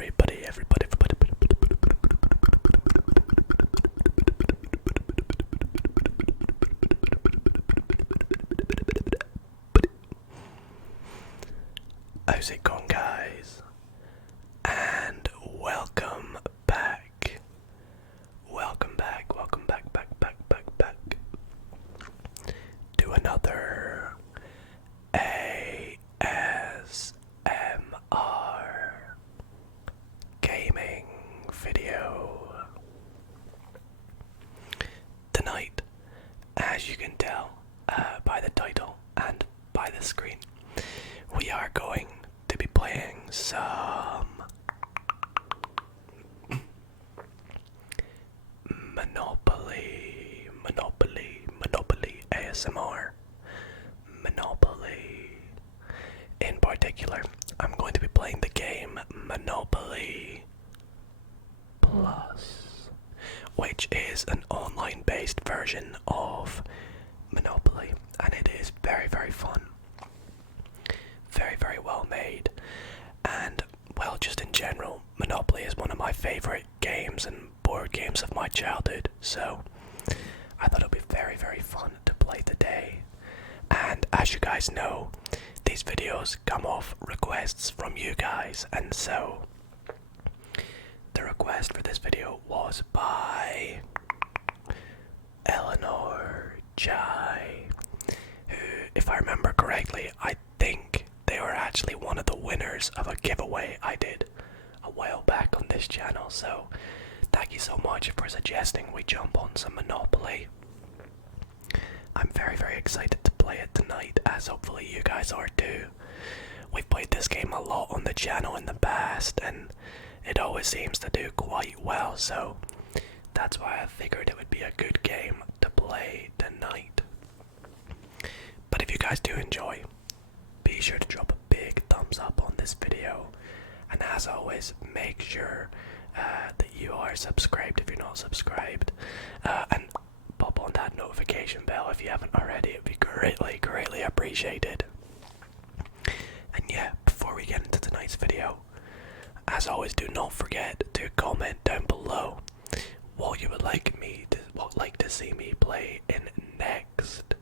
everybody. How's it going, guys? And welcome back. Welcome back to another ASMR gaming video. Tonight, as you can tell by the title and by the screen, we are going to be playing some Monopoly ASMR. Monopoly. In particular, I'm going to be playing the game Monopoly Plus, which is an online-based version of Monopoly, and it is very fun. Very well made, and well, just in general, Monopoly is one of my favourite games and board games of my childhood, so I thought it would be very fun to play today. And as you guys know, these videos come off requests from you guys, and so the request for this video was by Eleanor Jai, who, if I remember correctly, I think they were actually one of the winners of a giveaway I did a while back on this channel, so thank you so much for suggesting we jump on some Monopoly. I'm very excited to play it tonight, as hopefully you guys are too. We've played this game a lot on the channel in the past, and it always seems to do quite well, so that's why I figured it would be a good game to play tonight. But if you guys do enjoy, be sure to drop a big thumbs up on this video, and as always, make sure that you are subscribed if you're not subscribed, and pop on that notification bell if you haven't already. It'd be greatly appreciated. And yeah, before we get into tonight's video, as always, do not forget to comment down below what you would like to see me play in next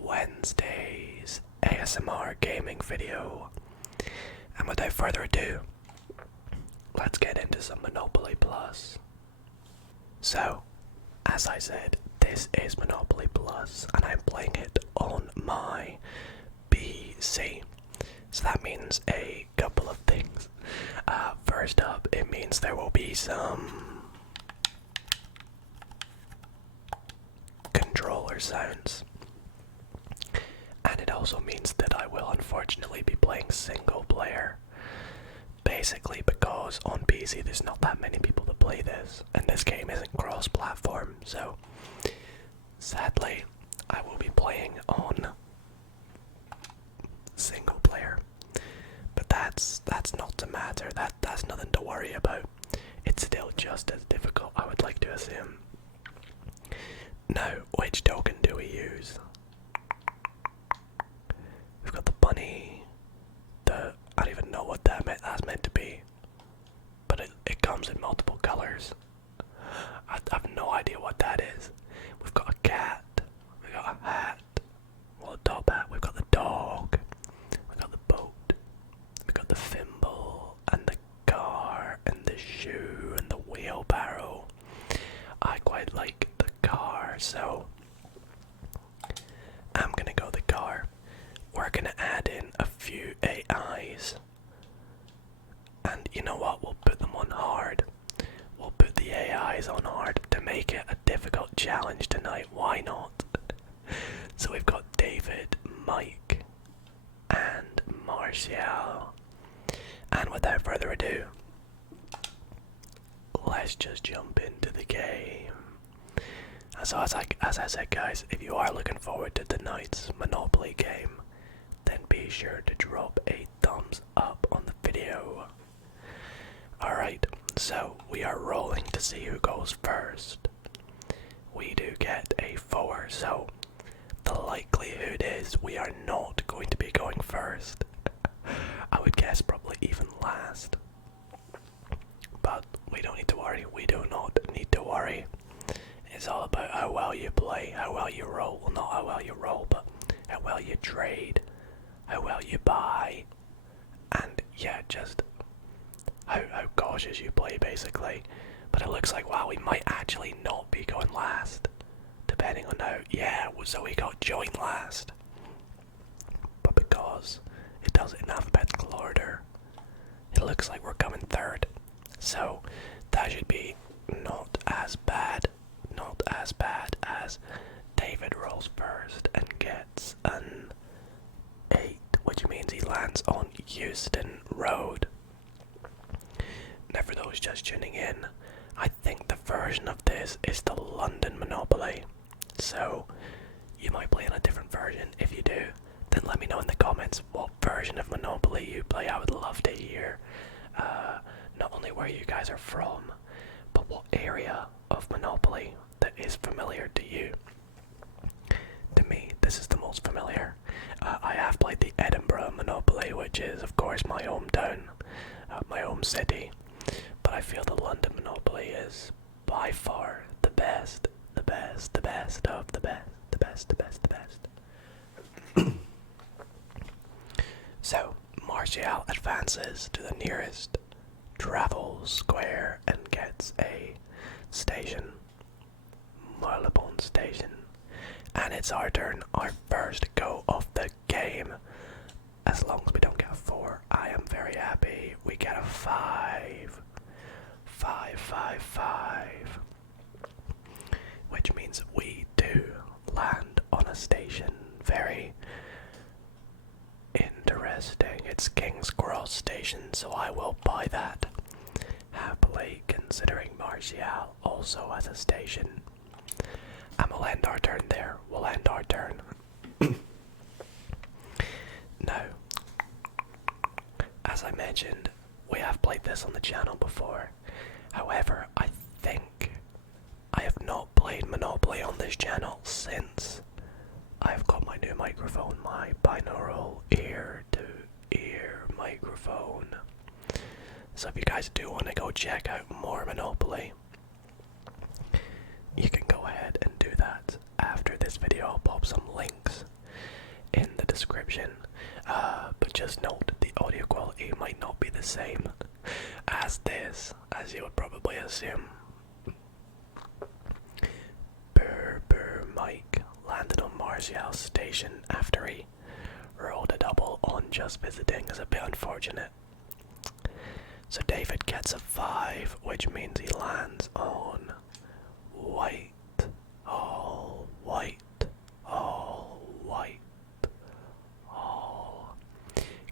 Wednesday's ASMR gaming video. And without further ado, let's get into some Monopoly Plus. So, as I said, this is Monopoly Plus, and I'm playing it on my PC. So that means a couple of things. First up, it means there will be some controller sounds. And it also means that I will unfortunately be playing single player. Basically because on PC there's not that many people that play this, and this game isn't cross-platform, so sadly I will be playing on single player. But that's not the matter, that's nothing to worry about. It's still just as difficult, I would like to assume. Now, which token do we use? We've got the bunny, I don't even know what that's meant to be, but it comes in multiple colours. I have no idea what that is. We've got a cat, we've got a hat, well, a top hat, we've got the dog, we've got the boat, we've got the thimble, and the car, and the shoe, and the wheelbarrow. I quite like the car, so I'm gonna go the car. We're gonna add in a few AIs, and you know what, we'll put them on hard. We'll put the AIs on hard to make it a difficult challenge tonight, why not? So we've got David, Mike, and Martial. And without further ado, let's just jump into the game. So as I said, guys, if you are looking forward to tonight's Monopoly game, then be sure to drop a thumbs up on the video. Alright, so we are rolling to see who goes first. We do get a 4, so the likelihood is we are not going to be going first. I would guess probably even last. need to worry. We do not need to worry. It's all about how well you play, how well you roll. Well, not how well you roll, but how well you trade, how well you buy, and yeah, just how cautious you play, basically. But it looks like, wow, we might actually not be going last, depending on how. Yeah, so we got joined last, but because it does it in alphabetical order, it looks like we're coming third. So that should be not as bad, not as bad as David rolls first and gets an 8, which means he lands on Euston Road. Now for those just tuning in, I think the version of this is the London Monopoly. So you might play in a different version. If you do, then let me know in the comments what version of Monopoly you play. I would love to hear not only where you guys are from, but what area of Monopoly that is familiar to you. To me, this is the most familiar. I have played the Edinburgh Monopoly, which is of course my hometown, my home city, but I feel the London Monopoly is by far the best, the best, the best of the best, the best, the best, the best. So, Martial advances to the nearest travel square and gets a station, Marylebone Station. And it's our turn, our first go of the game. As long as we don't get a 4, I am very happy. We get a 5. 5, 5, 5. Which means we do land on a station. Very interesting. It's King's Cross Station, so I will buy that happily, considering Martial also has a station. And we'll end our turn there. We'll end our turn. Now, as I mentioned, we have played this on the channel before. However, I think I have not played Monopoly on this channel since I've got my new microphone, my binaural ear-to-ear microphone. So if you guys do want to go check out more Monopoly, you can go ahead and do that after this video. I'll pop some links in the description. But just note the audio quality might not be the same as this, as you would probably assume. Mike landed on Martial's station after he rolled a double on just visiting. Is a bit unfortunate. So David gets a 5, which means he lands on white, all white, all white, all,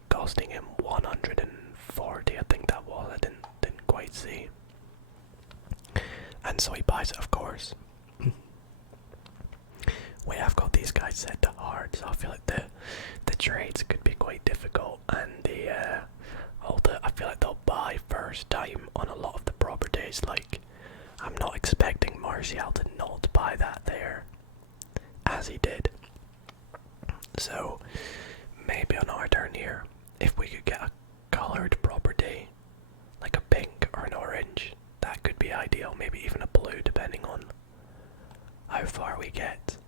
costing him 140. I think that was. I didn't quite see. And so he buys it, of course. We have got these guys set to hard, so I feel like the trades could be quite difficult, and I feel like they'll buy first time on a lot of the properties. Like, I'm not expecting Martial to not buy that there, as he did. So maybe on our turn here, if we could get a coloured property, like a pink or an orange, that could be ideal. Maybe even a blue, depending on how far we get.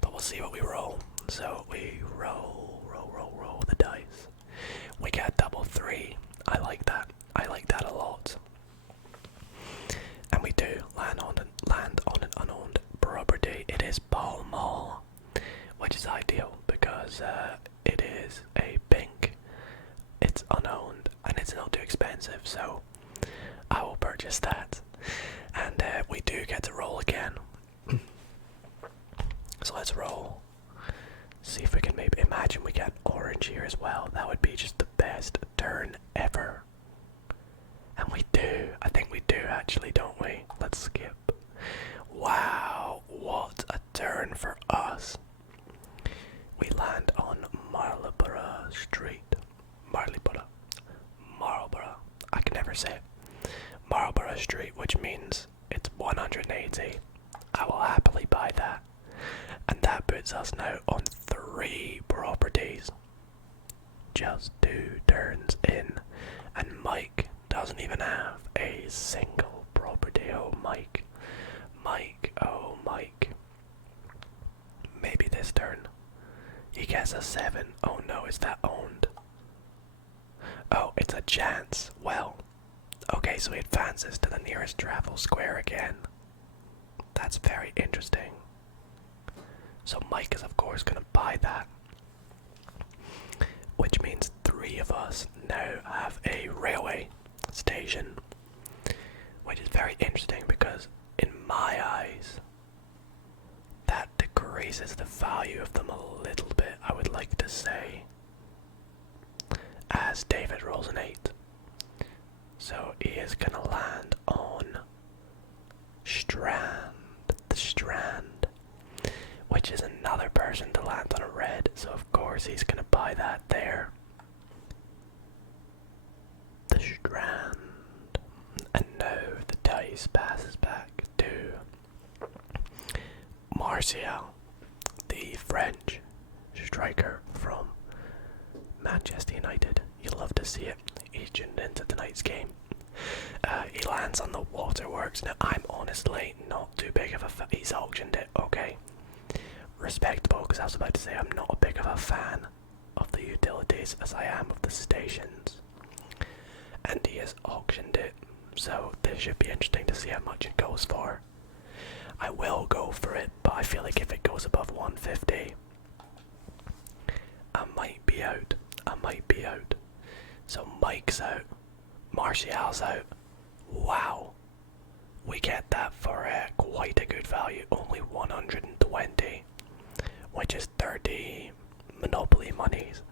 But we'll see what we roll. So we roll the dice. We get double 3. I like that. I like that a lot. And we do land on an unowned property. It is Pall Mall, which is ideal because it is a pink. It's unowned and it's not too expensive, so I will purchase that. And we do get to roll again. So let's roll. See if we can maybe imagine we get orange here as well. That would be just the best turn ever. And we do. I think we do actually, don't we? Let's skip. Wow, what a turn for us. We land on Maryleborough Street. Maryleborough. I can never say it. Maryleborough Street, which means it's 180. I will happily buy that. And that puts us now on 3 properties. Just 2 turns in. And Mike doesn't even have a single Oh, Mike. Mike. Oh, Mike. Maybe this turn. He gets a 7. Oh no, is that owned? Oh, it's a chance. Well, okay, so he advances to the nearest travel square again. That's very interesting. So Mike is of course going to buy that. Which means 3 of us now have a railway station. Which is very interesting because in my eyes, that decreases the value of them a little bit, I would like to say. As David rolls an 8. So he is going to land on the Strand, which is another person to land on a red, so of course he's going to buy that there. The Strand. And now the dice passes back to Martial, the French striker from Manchester United. You'll love to see it. He's tuned into tonight's game. He lands on the waterworks. Now, I'm honestly not too big of a fan. He's auctioned it, okay. Respectable, because I was about to say I'm not a big of a fan of the utilities as I am of the stations. And he has auctioned it, so this should be interesting to see how much it goes for. I will go for it, but I feel like if it goes above 150, I might be out. So Mike's out. Martial's out. Wow. We get that for quite a good value. Only 120. Which is 30 Monopoly monies.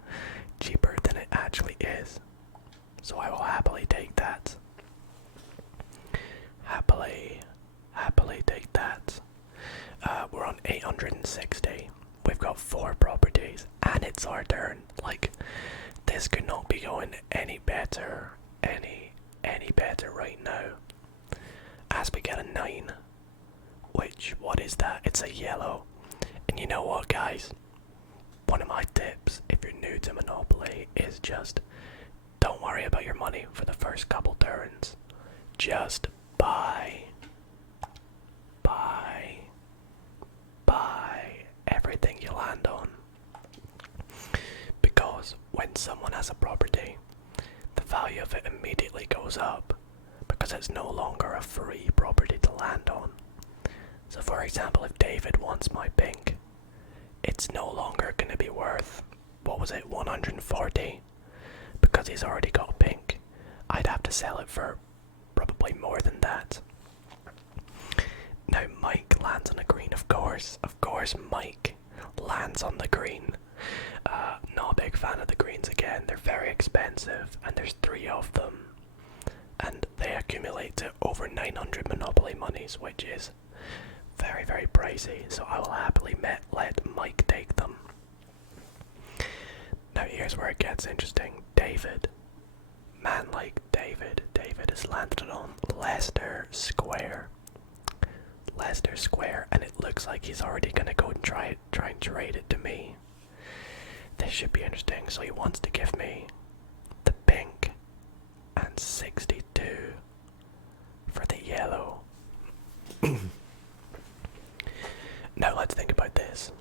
Cheaper than it actually is. So I will happily take that. Happily take that. We're on 860. We've got 4 properties. And it's our turn. Like, this could not be going any better. Any better right now. As we get a 9. Which, what is that? It's a yellow. And you know what, guys? One of my tips, if you're new to Monopoly, is just don't worry about your money for the first couple turns. Just buy everything you land on. Because when someone has a property, the value of it immediately goes up because it's no longer a free property to land on. So for example, if David wants my pink, it's no longer going to be worth, what was it, 140? Because he's already got pink. I'd have to sell it for probably more than that. Now Mike lands on a green, of course. Of course Mike lands on the green. Not a big fan of the greens again. They're very expensive and there's 3 of them. And they accumulate to over 900 Monopoly monies, which is very, very pricey. So I will happily let Mike take them. Now here's where it gets interesting. David. Man like David. David has landed on Leicester Square. Leicester Square, and it looks like he's already gonna go and try and trade it to me. This should be interesting. So he wants to give me the pink and 62 for the yellow. Now let's think about this.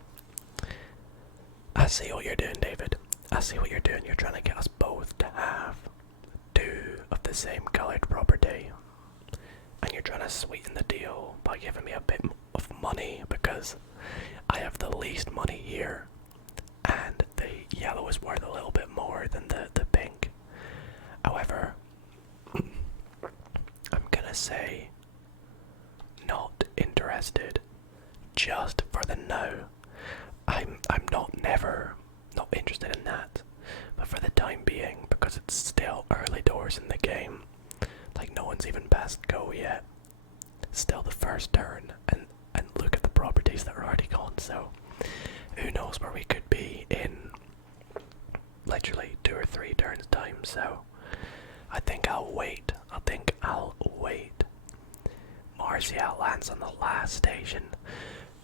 I see what you're doing, David. I see what you're doing. You're trying to get us both to have 2 of the same coloured property. And you're trying to sweeten the deal by giving me a bit of money because I have the least money here. And the yellow is worth a little bit more than the pink. However, I'm gonna say not interested just for the now. I'm not interested in that, but for the time being, because it's still early doors in the game, like no one's even past go yet, still the first turn, and look at the properties that are already gone, so who knows where we could be in literally 2 or 3 turns time. So I think I'll wait. Martial lands on the last station.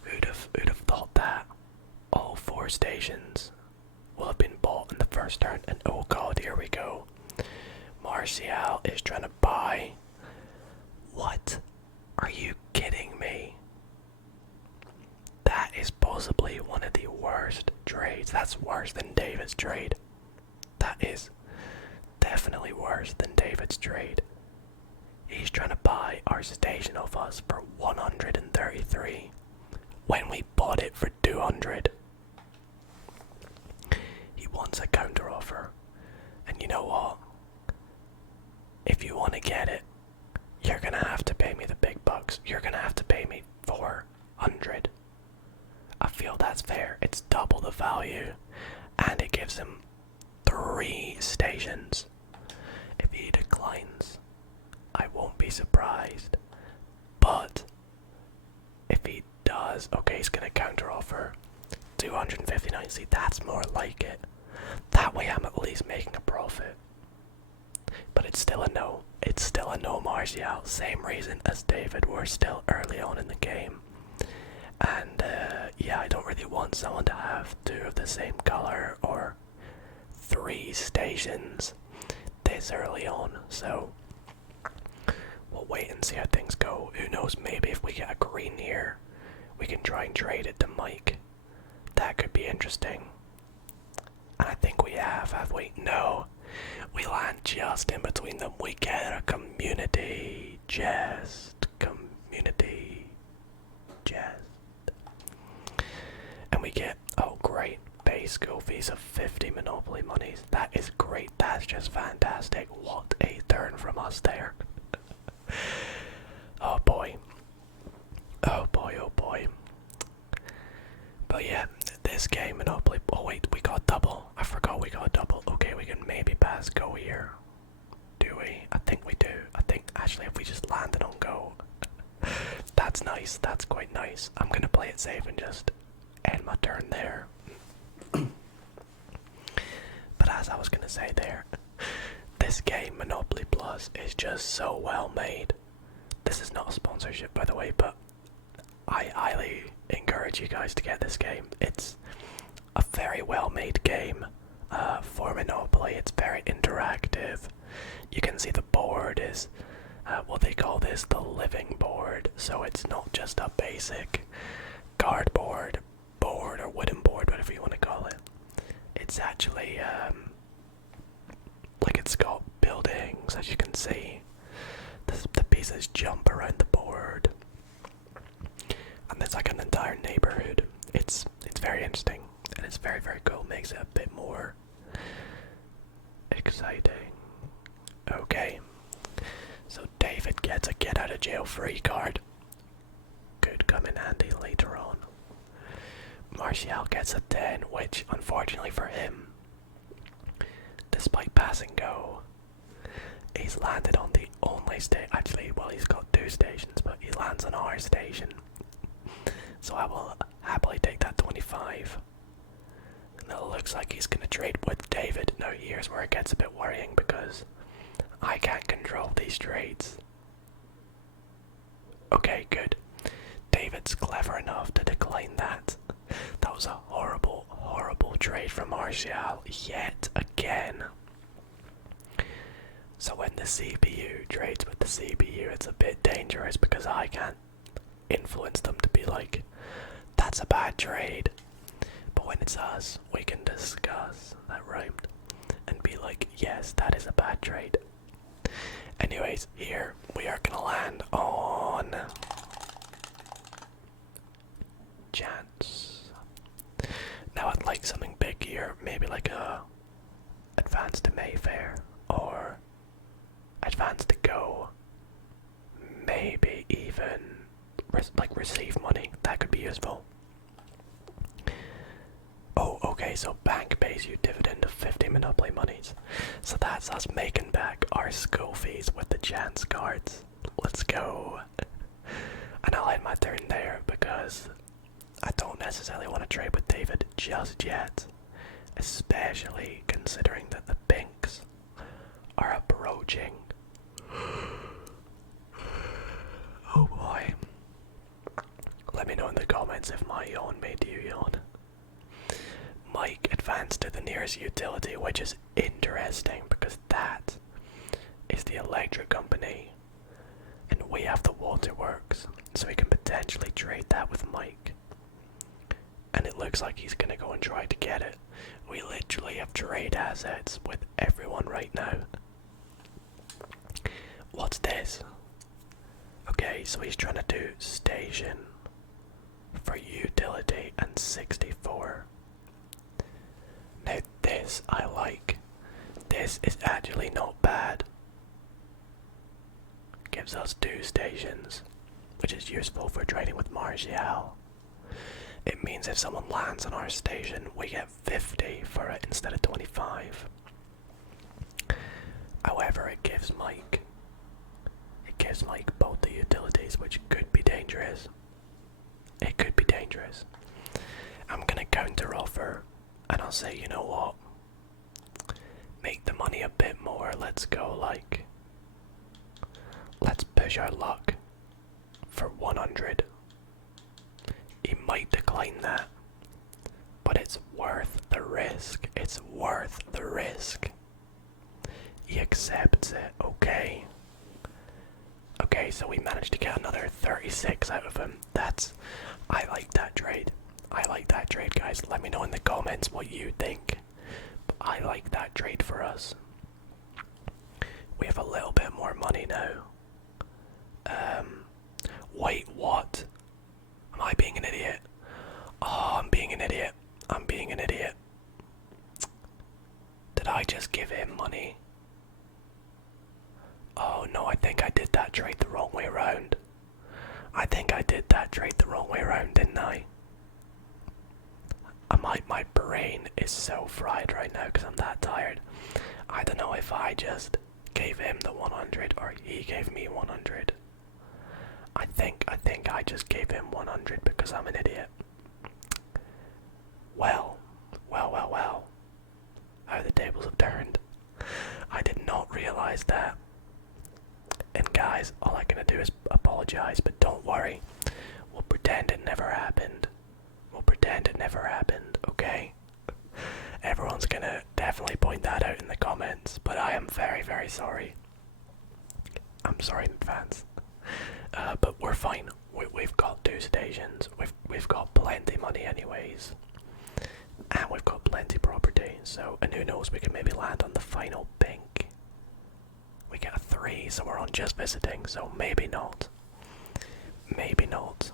Who'd have thought that all 4 stations will have been bought in the first turn? And oh god, here we go. Martial is trying to buy. What? Are you kidding me? That is possibly one of the worst trades. That's worse than David's trade. That is definitely worse than David's trade. He's trying to buy our station off us for 133 when we bought it for 200. He wants a counter offer. And you know what? If you want to get it, you're gonna have to pay me the big bucks. You're gonna have to pay me 400. I feel that's fair. It's double the value, and it gives him 3 stations. If he declines, I won't be surprised. But if he does, okay, he's gonna counter offer 259. See, that's more like it. That way I'm at least making a profit. But it's still a no. It's still a no, Martial. Same reason as David. We're still early on in the game. And yeah, I don't really want someone to have 2 of the same color or 3 stations this early on. So we'll wait and see how things go. Who knows, maybe if we get a green here, we can try and trade it to Mike. That could be interesting. And I think we have we? No. We land just in between them. We get a community chest. Community chest. And we get, oh great, base school fees of 50 Monopoly monies. That is great. That's just fantastic. What a turn from us there. Oh boy. Oh boy, oh boy. But yeah, this game, Monopoly. Oh wait, we got double. I forgot we got double. Okay, we can maybe pass go here. Do we? I think we do. I think actually if we just landed on go. That's nice. That's quite nice. I'm gonna play it safe and just end my turn there. But as I was gonna say there, this game, Monopoly Plus, is just so well made. This is not a sponsorship, by the way, but I highly encourage you guys to get this game. It's a very well made game for Monopoly. It's very interactive. You can see the board is what they call this the living board, so it's not just a basic cardboard board or wooden board, whatever you want to call it. It's actually like it's got buildings, as you can see. The pieces jump around the board, and there's like an entire neighborhood. It's very interesting, and it's very, very cool. Makes it a bit more exciting. Okay, so David gets a get out of jail free card. Could come in handy later on. Martial gets a 10, which unfortunately for him, despite passing go, he's landed on the only station. Actually, well, he's got 2 stations, but he lands on our station. So I will happily take that 25. And it looks like he's going to trade with David. Now here's where it gets a bit worrying because I can't control these trades. Okay, good. David's clever enough to decline that. That was a horrible, horrible trade from Martial yet again. So when the CPU trades with the CPU, it's a bit dangerous because I can't influence them to be like, that's a bad trade. But when it's us, we can discuss, that rhymed, and be like, yes, that is a bad trade. Anyways, here we are gonna land on chance. Now I'd like something big here, maybe like a advance to Mayfair or advance to go. Maybe even like receive money. That could be useful. Oh, okay, so bank pays you dividend of 50 Monopoly monies. So that's us making back our school fees with the chance cards. Let's go. And I'll end my turn there because I don't necessarily want to trade with David just yet. Especially considering that the pinks are approaching. Oh boy. Let me know in the comments if my yawn made you yawn. Mike advanced to the nearest utility, which is interesting because that is the electric company. And we have the waterworks, so we can potentially trade that with Mike. And it looks like he's gonna go and try to get it. We literally have trade assets with everyone right now. What's this? Okay, so he's trying to do station for utility and 64. Now this I like. This is actually not bad. Gives us 2 stations, which is useful for trading with Martial. It means if someone lands on our station, we get 50 for it instead of 25. However, it gives Mike both the utilities, which could be dangerous. It could be dangerous. I'm gonna counter offer, and I'll say, you know what? Make the money a bit more. Let's go like, let's push our luck for 100. He might decline that, but it's worth the risk. It's worth the risk. He accepts it, okay. Okay, so we managed to get another 36 out of him. I like that trade. I like that trade, guys. Let me know in the comments what you think. But I like that trade for us. We have a little bit more money now. Wait, what? Am I being an idiot? Oh, I'm being an idiot. I'm being an idiot. Did I just give him money? Oh no, I think I did that trade the wrong way around. I think I did that trade the wrong way around, didn't I? My brain is so fried right now because I'm that tired. I don't know if I just gave him the 100 or he gave me 100. I think I just gave him 100 because I'm an idiot. Well. How the tables have turned. I did not realize that. And guys, all I'm gonna do is apologize, but don't worry. We'll pretend it never happened. We'll pretend it never happened, okay? Everyone's gonna definitely point that out in the comments, but I am very, very sorry. I'm sorry in advance. But we're fine. We've got 2 stations. We've got plenty money anyways. And we've got plenty property, so, and who knows, we can maybe land on the final pink. We get a 3, so we're on just visiting, so maybe not. Maybe not.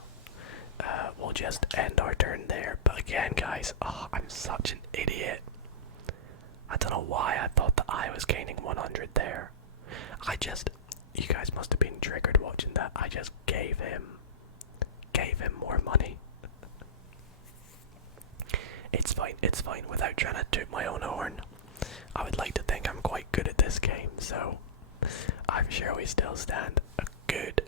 We'll just end our turn there, but again guys, I'm such an idiot. I don't know why I thought that I was gaining 100 there. You guys must have been triggered watching that. I just gave him more money. It's fine, without trying to toot my own horn. I would like to think I'm quite good at this game, so I'm sure we still stand a good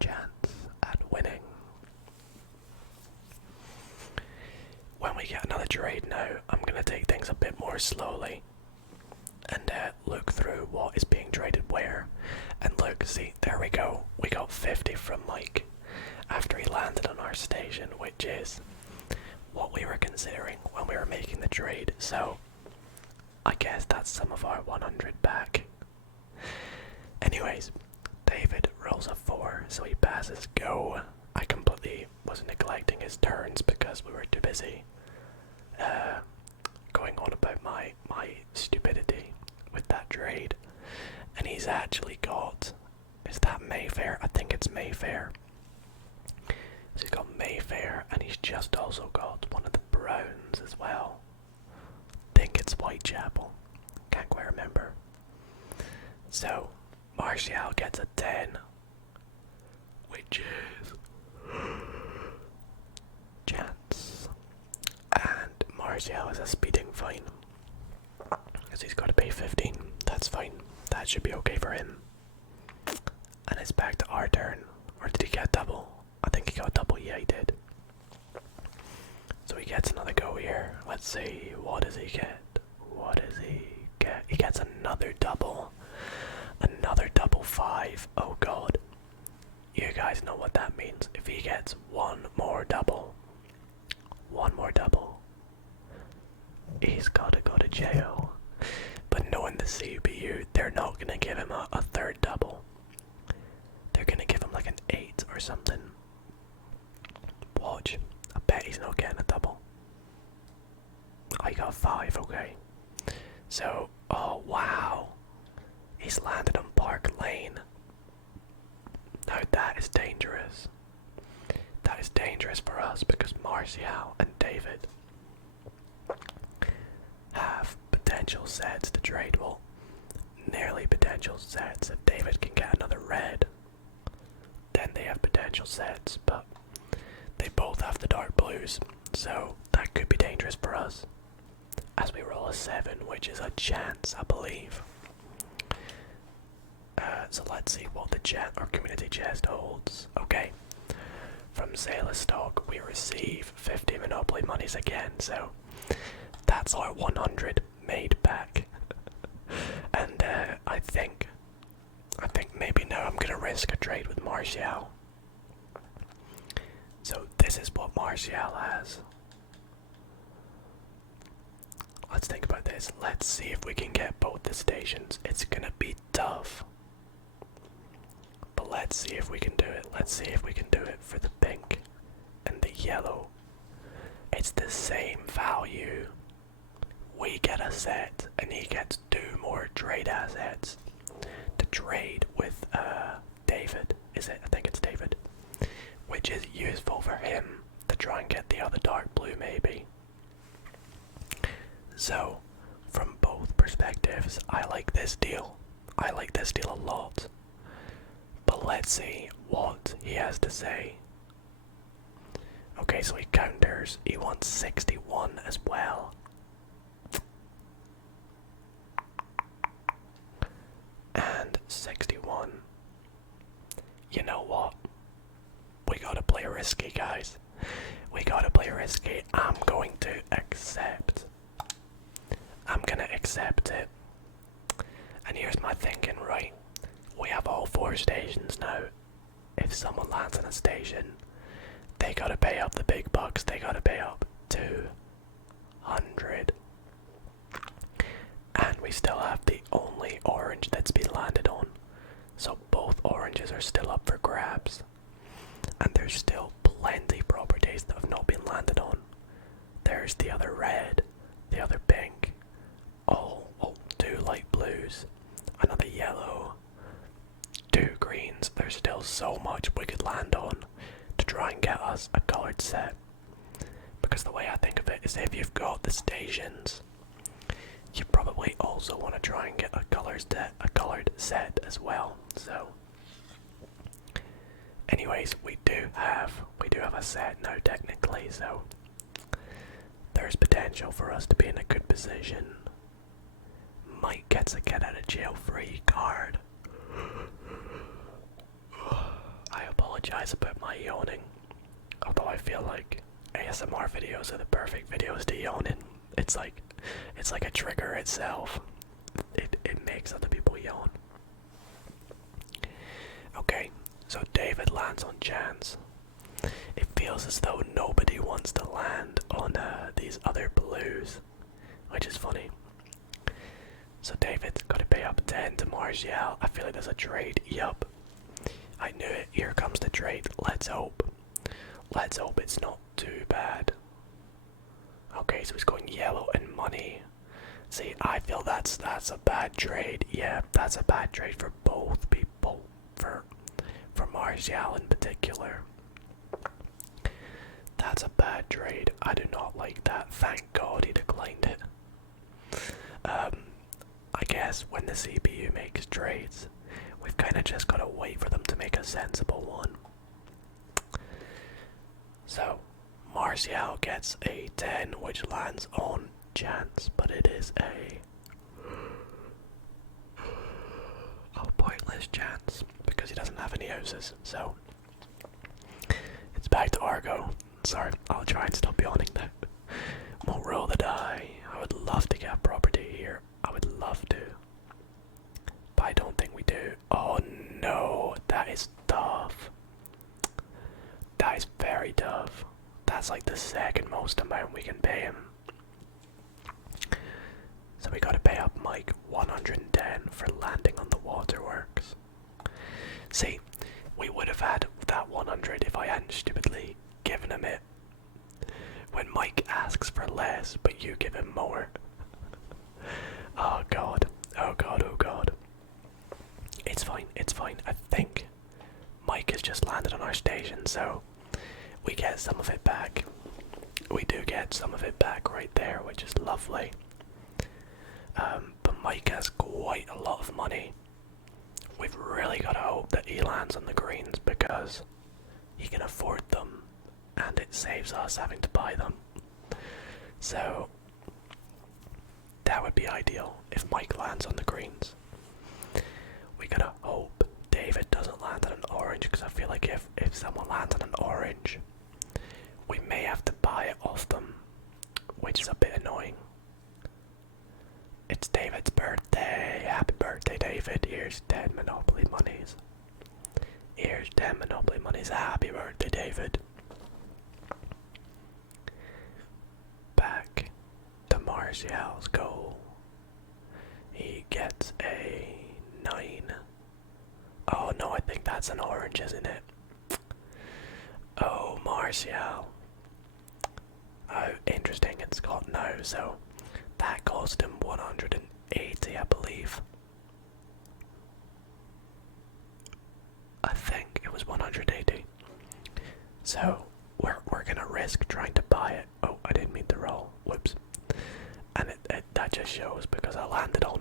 chance at winning. When we get another trade now, I'm gonna take things a bit more slowly and look through what is being traded where. And look, see, there we go. We got 50 from Mike after he landed on our station, which is what we were considering when we were making the trade. So I guess that's some of our 100 back. Anyways, David rolls a 4, so he passes go. I completely was neglecting his turns because we were too busy going on about my stupidity with that trade. And he's actually got, is that Mayfair? I think it's Mayfair. So he's got Mayfair, and he's just also got one of the Browns as well. I think it's Whitechapel. Can't quite remember. So Martial gets a 10, which is chance, and Martial is a speeding fine because he's got to pay 15. That's fine. That should be okay for him. And it's back to our turn. Or did he get a double? I think he got a double. Yeah, he did. So he gets another go here. Let's see. What does he get? What does he get? He gets another double. Another double 5. Oh god. You guys know what that means. If he gets one more double, he's gotta go to jail. the CPU, they're not gonna give him a third double. They're gonna give him like an 8 or something. Watch. I bet he's not getting a double. I got 5, okay. So, oh wow. He's landed on Park Lane. Now that is dangerous. That is dangerous for us because Martial and David have potential sets to trade. Well, nearly potential sets. If David can get another red, then they have potential sets, but they both have the dark blues, so that could be dangerous for us. As we roll a 7, which is a chance, I believe. So let's see what the community chest holds. Okay. From Sailor Stock, we receive 50 Monopoly monies again, so that's our 100 made back. And I think maybe now I'm gonna risk a trade with Martial. So this is what Martial has. Let's think about this. Let's see if we can get both the stations. It's gonna be tough. But let's see if we can do it. Let's see if we can do it for the pink and the yellow. It's the same value. We get a set and he gets 2 more trade assets to trade with David. Is it? I think it's David. Which is useful for him to try and get the other dark blue maybe. So, from both perspectives, I like this deal. I like this deal a lot. But let's see what he has to say. Okay, so he counters. He wants 61 as well. And 61. You know what? We gotta play risky, guys. We gotta play risky. I'm going to accept. I'm gonna accept it. And here's my thinking, right? We have all 4 stations now. If someone lands on a station, they gotta pay up the big bucks. They gotta pay up 200. And we still have the only orange that's been landed on. So both oranges are still up for grabs. And there's still plenty properties that have not been landed on. There's the other red, the other pink. Oh, 2 light blues, another yellow, 2 greens. There's still so much we could land on to try and get us a coloured set. Because the way I think of it is if you've got the stations, you probably also want to try and get a coloured set as well. So, anyways, we do have a set now technically, so there's potential for us to be in a good position. Mike gets a get out of jail free card. I apologize about my yawning, although I feel like ASMR videos are the perfect videos to yawn in. It's like a trigger itself. It makes other people yawn. Okay, so David lands on chance. It feels as though nobody wants to land on these other blues, which is funny. So David's got to pay up 10 to Martial. I feel like there's a trade. Yup. I knew it. Here comes the trade. Let's hope. Let's hope it's not too bad. Okay, so he's going yellow and money. See, I feel that's a bad trade. Yeah, that's a bad trade for both people. For Martial in particular. That's a bad trade. I do not like that. Thank God he declined it. I guess when the CPU makes trades, we've kind of just got to wait for them to make a sensible one. So, Martial gets a 10, which lands on chance, but it is a pointless chance because he doesn't have any houses. So, it's back to Argo. Sorry, I'll try and stop yawning now. Won't roll the die. I would love to get property here. I would love to. But I don't think we do. Oh no, that is tough. That is very tough. That's like the second most amount we can pay him. So we gotta pay up Mike 110 for landing on the waterworks. See, we would have had that 100 if I hadn't stupidly given him it. When Mike asks for less, but you give him more. Oh god, oh god, oh god. It's fine, it's fine. I think Mike has just landed on our station, so we get some of it back. We do get some of it back right there, which is lovely. But Mike has quite a lot of money. We've really got to hope that he lands on the greens because he can afford them and it saves us having to buy them. So that would be ideal if Mike lands on the greens. We gotta hope David doesn't land on an orange, because I feel like if someone lands on an orange, we may have to buy it off them, which is a bit annoying. It's David's birthday. Happy birthday, David. Here's 10 Monopoly monies. Here's 10 Monopoly monies. Happy birthday, David. Back to Martial's goal. He gets a 9. Oh no, I think that's an orange, isn't it? Oh, Martial. Oh, interesting, it's got no, so that cost him 180, I believe. I think it was 180. So we're gonna risk trying to buy it. Oh, I didn't mean to roll. Whoops. And that just shows because I landed on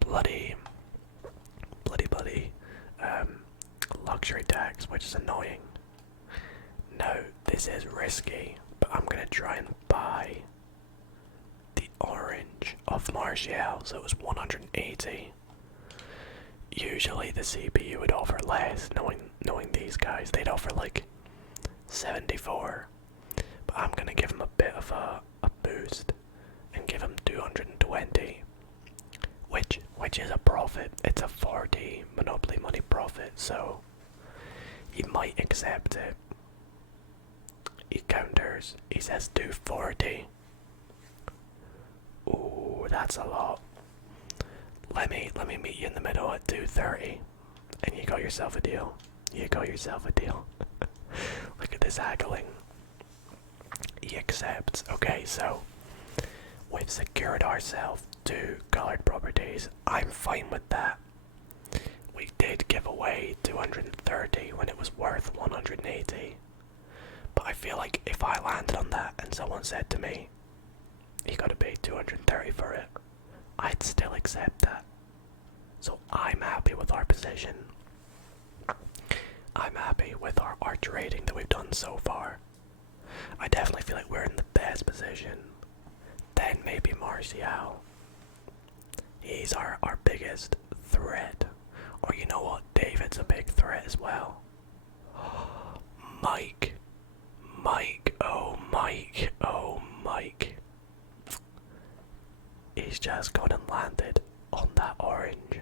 bloody luxury tax, which is annoying. No, this is risky, but I'm gonna try and buy the orange of Martial, so it was 180. Usually the CPU would offer less, knowing these guys, they'd offer like 74. But I'm gonna give him a bit of a boost and give him 220. Which is a profit. It's a 40 Monopoly money profit, so he might accept it. He counters. He says 240. Ooh, that's a lot. Let me meet you in the middle at 230, and you got yourself a deal. You got yourself a deal. Look at this haggling. He accepts. Okay, so we've secured ourselves 2 colored properties. I'm fine with that. We did give away 230 when it was worth 180. But I feel like if I landed on that and someone said to me, you gotta pay 230 for it, I'd still accept that. So I'm happy with our position. I'm happy with our trading that we've done so far. I definitely feel like we're in the best position. Then maybe Martial. He's our biggest threat. Or you know what, David's a big threat as well. Mike. Oh Mike. He's just gone and landed on that orange.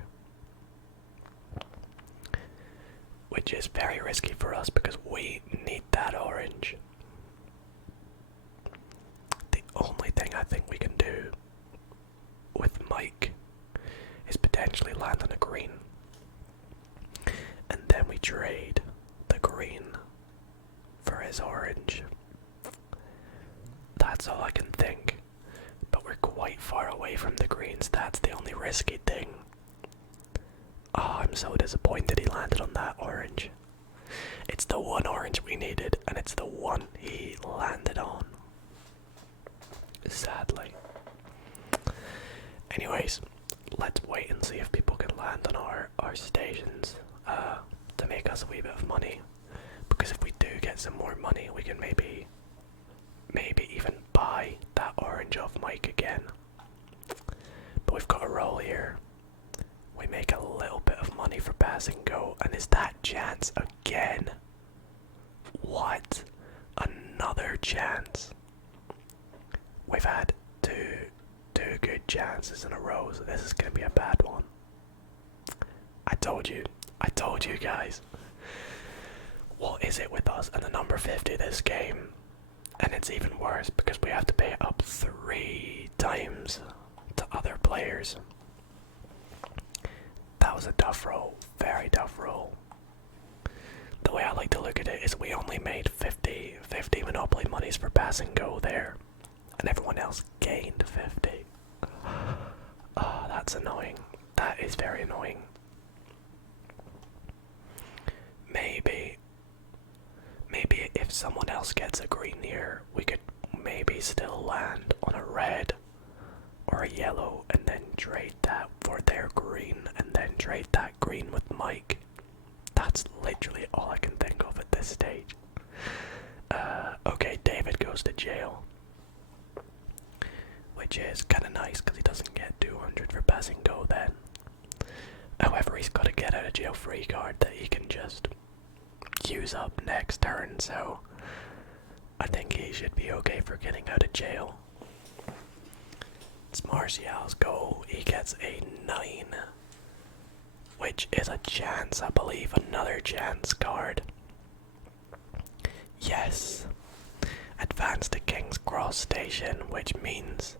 Which is very risky for us because we need that orange. The only thing I think we can do with Mike is potentially land on a green. And then we trade the green for his orange. That's all I can think. But we're quite far away from the greens. That's the only risky thing. Oh, I'm so disappointed he landed on that orange. It's the one orange we needed, and it's the one he landed on. Sadly. Anyways, let's wait and see if people can land on our stations to make us a wee bit of money. Because if we do get some more money, we can maybe even buy that orange off Mike again. But we've got a roll here. We make a little bit of money for pass and go, and is that chance again? What? Another chance. We've had two good chances in a row, so this is gonna be a bad one. I told you guys. What is it with us and the number 50 this game? And it's even worse because we have to pay it up 3 times to other players. That was a tough roll, very tough roll. The way I like to look at it is we only made 50 Monopoly monies for pass and go there, and everyone else gained 50. Oh, that's annoying. That is very annoying. Maybe if someone else gets a green here, we could maybe still land on a red or a yellow and then trade that for their green and then trade that green with Mike. That's literally all I can think of at this stage. Okay, David goes to jail, which is kind of nice because he doesn't get 200 for passing go then. However, he's got to get out of jail free card that he can just use up next turn, so I think he should be okay for getting out of jail. It's Martial's go. He gets a 9, which is a chance, I believe, another chance card. Yes. Advance to King's Cross Station, which means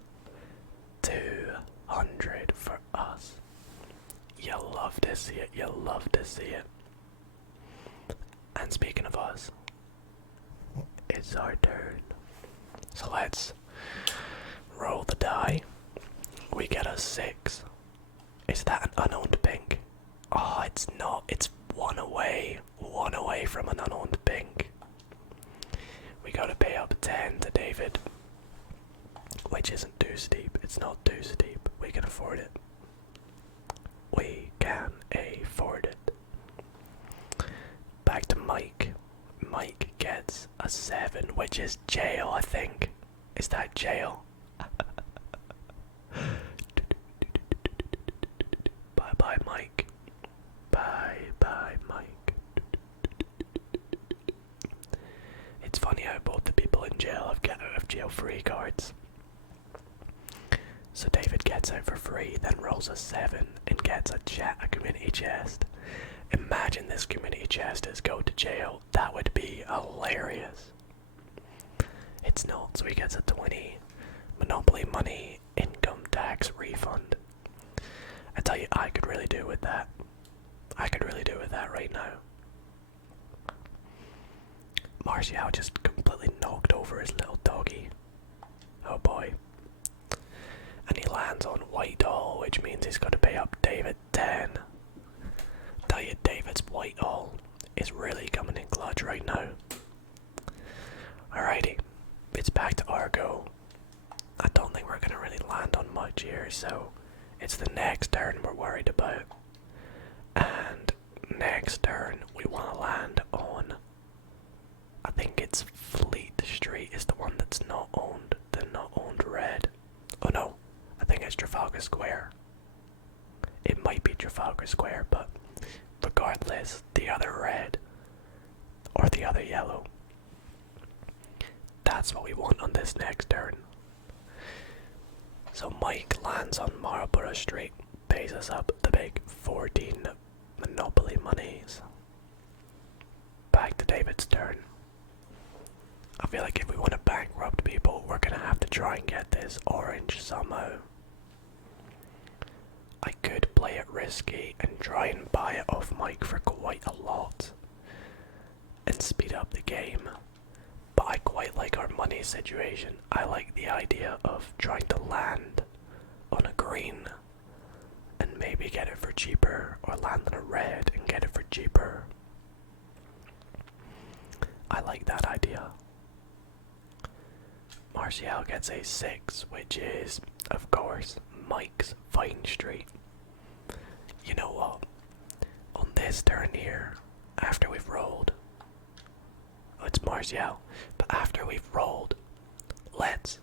200 for us. You'll love to see it, you'll love to see it. And speaking of us, it's our turn. So let's roll the die. We get a 6. Is that an unowned pink? Oh, it's not. It's one away from an unowned pink. We gotta pay up 10 to David, which isn't too steep. It's not too steep. We can afford it. We can afford it. Back to Mike. Mike gets a 7, which is jail, I think. Is that jail? Bye-bye, Mike. Bye-bye, Mike. It's funny how both the people in jail have get out of jail free cards. So David gets out for free, then rolls a 7 and gets a community chest. Imagine this community chest is go to jail. That would be hilarious. It's not, so he gets a 20 Monopoly money income tax refund. I tell you, I could really do with that. I could really do with that right now. Martial just completely knocked over his little doggy. Oh boy. And he lands on Whitehall, which means he's got to pay up David 10. Tell you, David's Whitehall is really coming in clutch right now. Alrighty, it's back to our go. I don't think we're going to really land on much here, so it's the next turn we're worried about. And next turn we want to land on, I think it's Fleet Street is the one that's not owned, the not owned red. Oh no, I think it's Trafalgar Square. It might be Trafalgar Square, but regardless, the other red or the other yellow. That's what we want on this next turn. So Mike lands on Marlborough Street, pays us up the big 14 Monopoly monies. Back to David's turn. I feel like if we want to bankrupt people, we're gonna have to try and get this orange somehow. I could play it risky and try and buy it off Mike for quite a lot and speed up the game, but I quite like our money situation. I like the idea of trying to land on a green and maybe get it for cheaper, or land on a red and get it for cheaper. I like that idea. Martial gets a 6, which is, of course, Mike's Vine Street. You know what? On this turn here, after we've rolled, oh, it's Martial, but after we've rolled, let's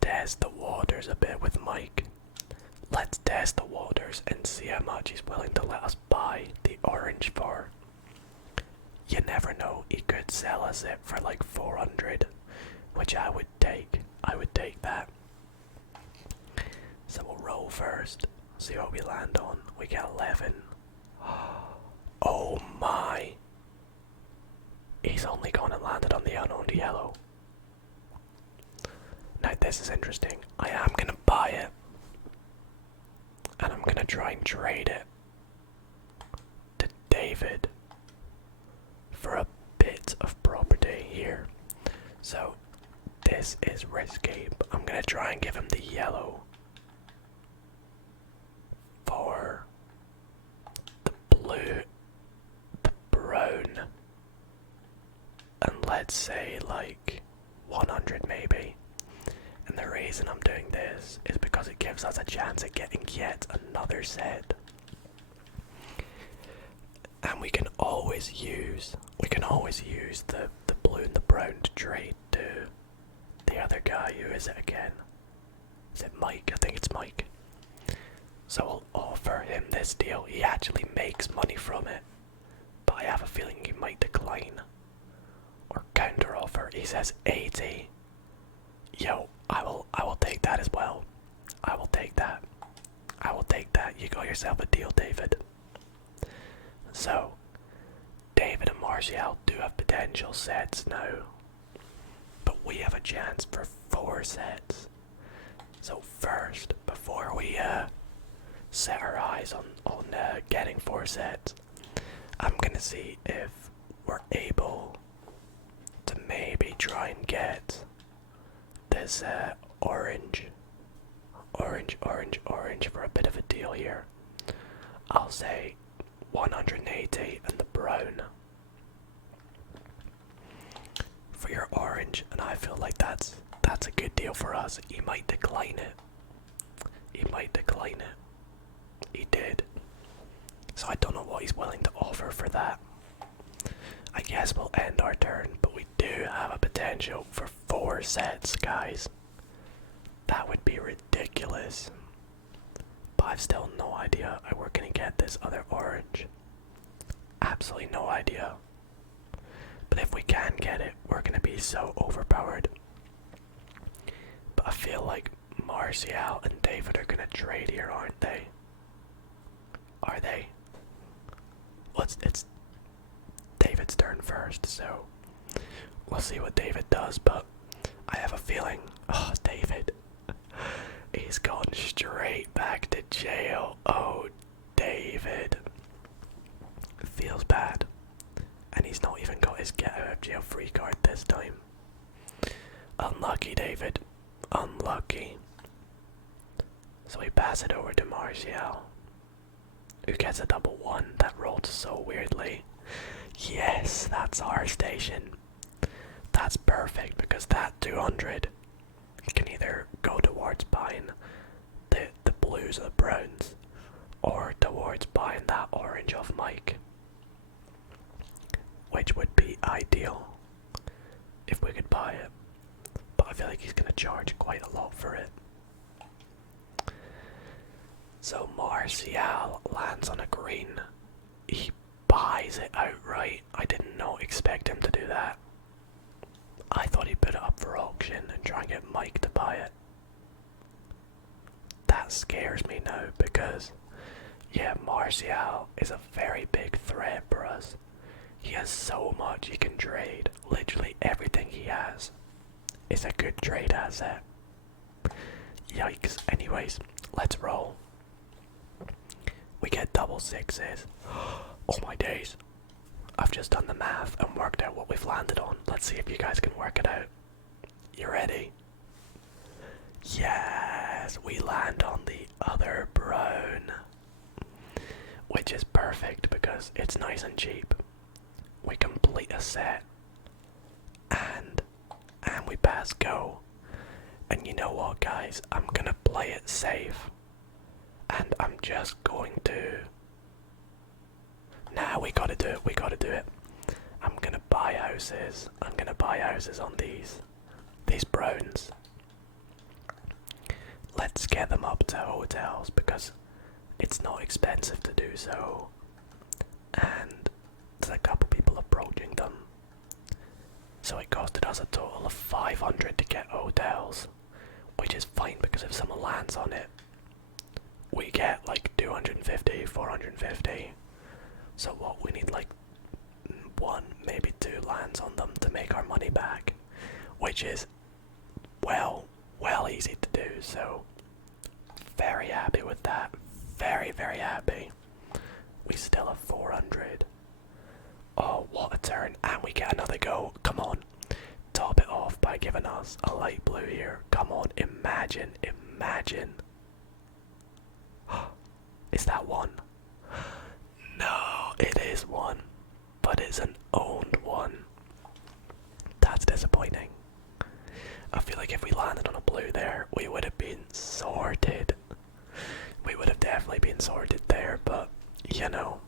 test the waters a bit with Mike. Let's test the waters and see how much he's willing to let us buy the orange for. You never know, he could sell us it for like 400, which I would take. I would take that. So we'll roll first, see what we land on. We get 11. Oh my! He's only gone and landed on the unowned yellow. Now this is interesting. I am gonna buy it. I'm gonna try and trade it to David for a bit of property here. So this is risky, but I'm gonna try and give him the yellow for the blue, the brown, and let's say like 100 maybe. And the reason I'm doing this is because it gives us a chance at getting yet another set. And we can always use the blue and the brown to trade to the other guy. Who is it again? Is it Mike? I think it's Mike. So I'll offer him this deal. He actually makes money from it, but I have a feeling he might decline or counter offer. He says 80. Yo, I will take that as well. I will take that. I will take that. You got yourself a deal, David. So, David and Martial do have potential sets now, but we have a chance for 4 sets. So first, before we set our eyes on getting 4 sets, I'm gonna see if we're able to maybe try and get this orange for a bit of a deal here. I'll say 180 and the brown for your orange, and I feel like that's a good deal for us. He might decline it. He might decline it. He did. So I don't know what he's willing to offer for that. I guess we'll end our turn, but we do have a potential for 4 sets, guys. That would be ridiculous. But I've still no idea how we're gonna get this other orange. Absolutely no idea. But if we can get it, we're gonna be so overpowered. But I feel like Martial and David are gonna trade here, aren't they? Are they? Well, it's David's turn first, so we'll see what David does, but I have a feeling, oh, David, he's gone straight back to jail. Oh, David. Feels bad. And he's not even got his get out of jail free card this time. Unlucky, David. Unlucky. So we pass it over to Martial, who gets a double 1. That rolled so weirdly. Yes, that's our station. That's perfect, because that 200 can either go towards buying the blues or the browns, or towards buying that orange off Mike, which would be ideal if we could buy it. But I feel like he's going to charge quite a lot for it. So Martial lands on a green. He buys it outright. I did not expect him to do that. I thought he'd put it up for auction and try and get Mike to buy it. That scares me now because, yeah, Martial is a very big threat for us. He has so much he can trade. Literally everything he has is a good trade asset. Yikes. Anyways, let's roll. We get double 6s. Oh my days. I've just done the math and worked out what we've landed on. Let's see if you guys can work it out. You ready? Yes, we land on the other brown, which is perfect because it's nice and cheap. We complete a set and we pass go. And you know what, guys? I'm gonna play it safe. And I'm just going to... Nah, we gotta do it, we gotta do it. I'm gonna buy houses. I'm gonna buy houses on these browns. Let's get them up to hotels because it's not expensive to do so. And there's a couple people approaching them. So it costed us a total of 500 to get hotels, which is fine because if someone lands on it, we get like 250, 450. So what, we need like 1, maybe 2 lands on them to make our money back, which is well easy to do, so very happy with that. very, very happy. We still have 400. Oh, what a turn. And we get another go. Come on. Top it off by giving us a light blue here. Come on. Imagine. Is that one? No, it is one. But it's an owned one. That's disappointing. I feel like if we landed on a blue there, we would have been sorted. We would have definitely been sorted there, but, you know,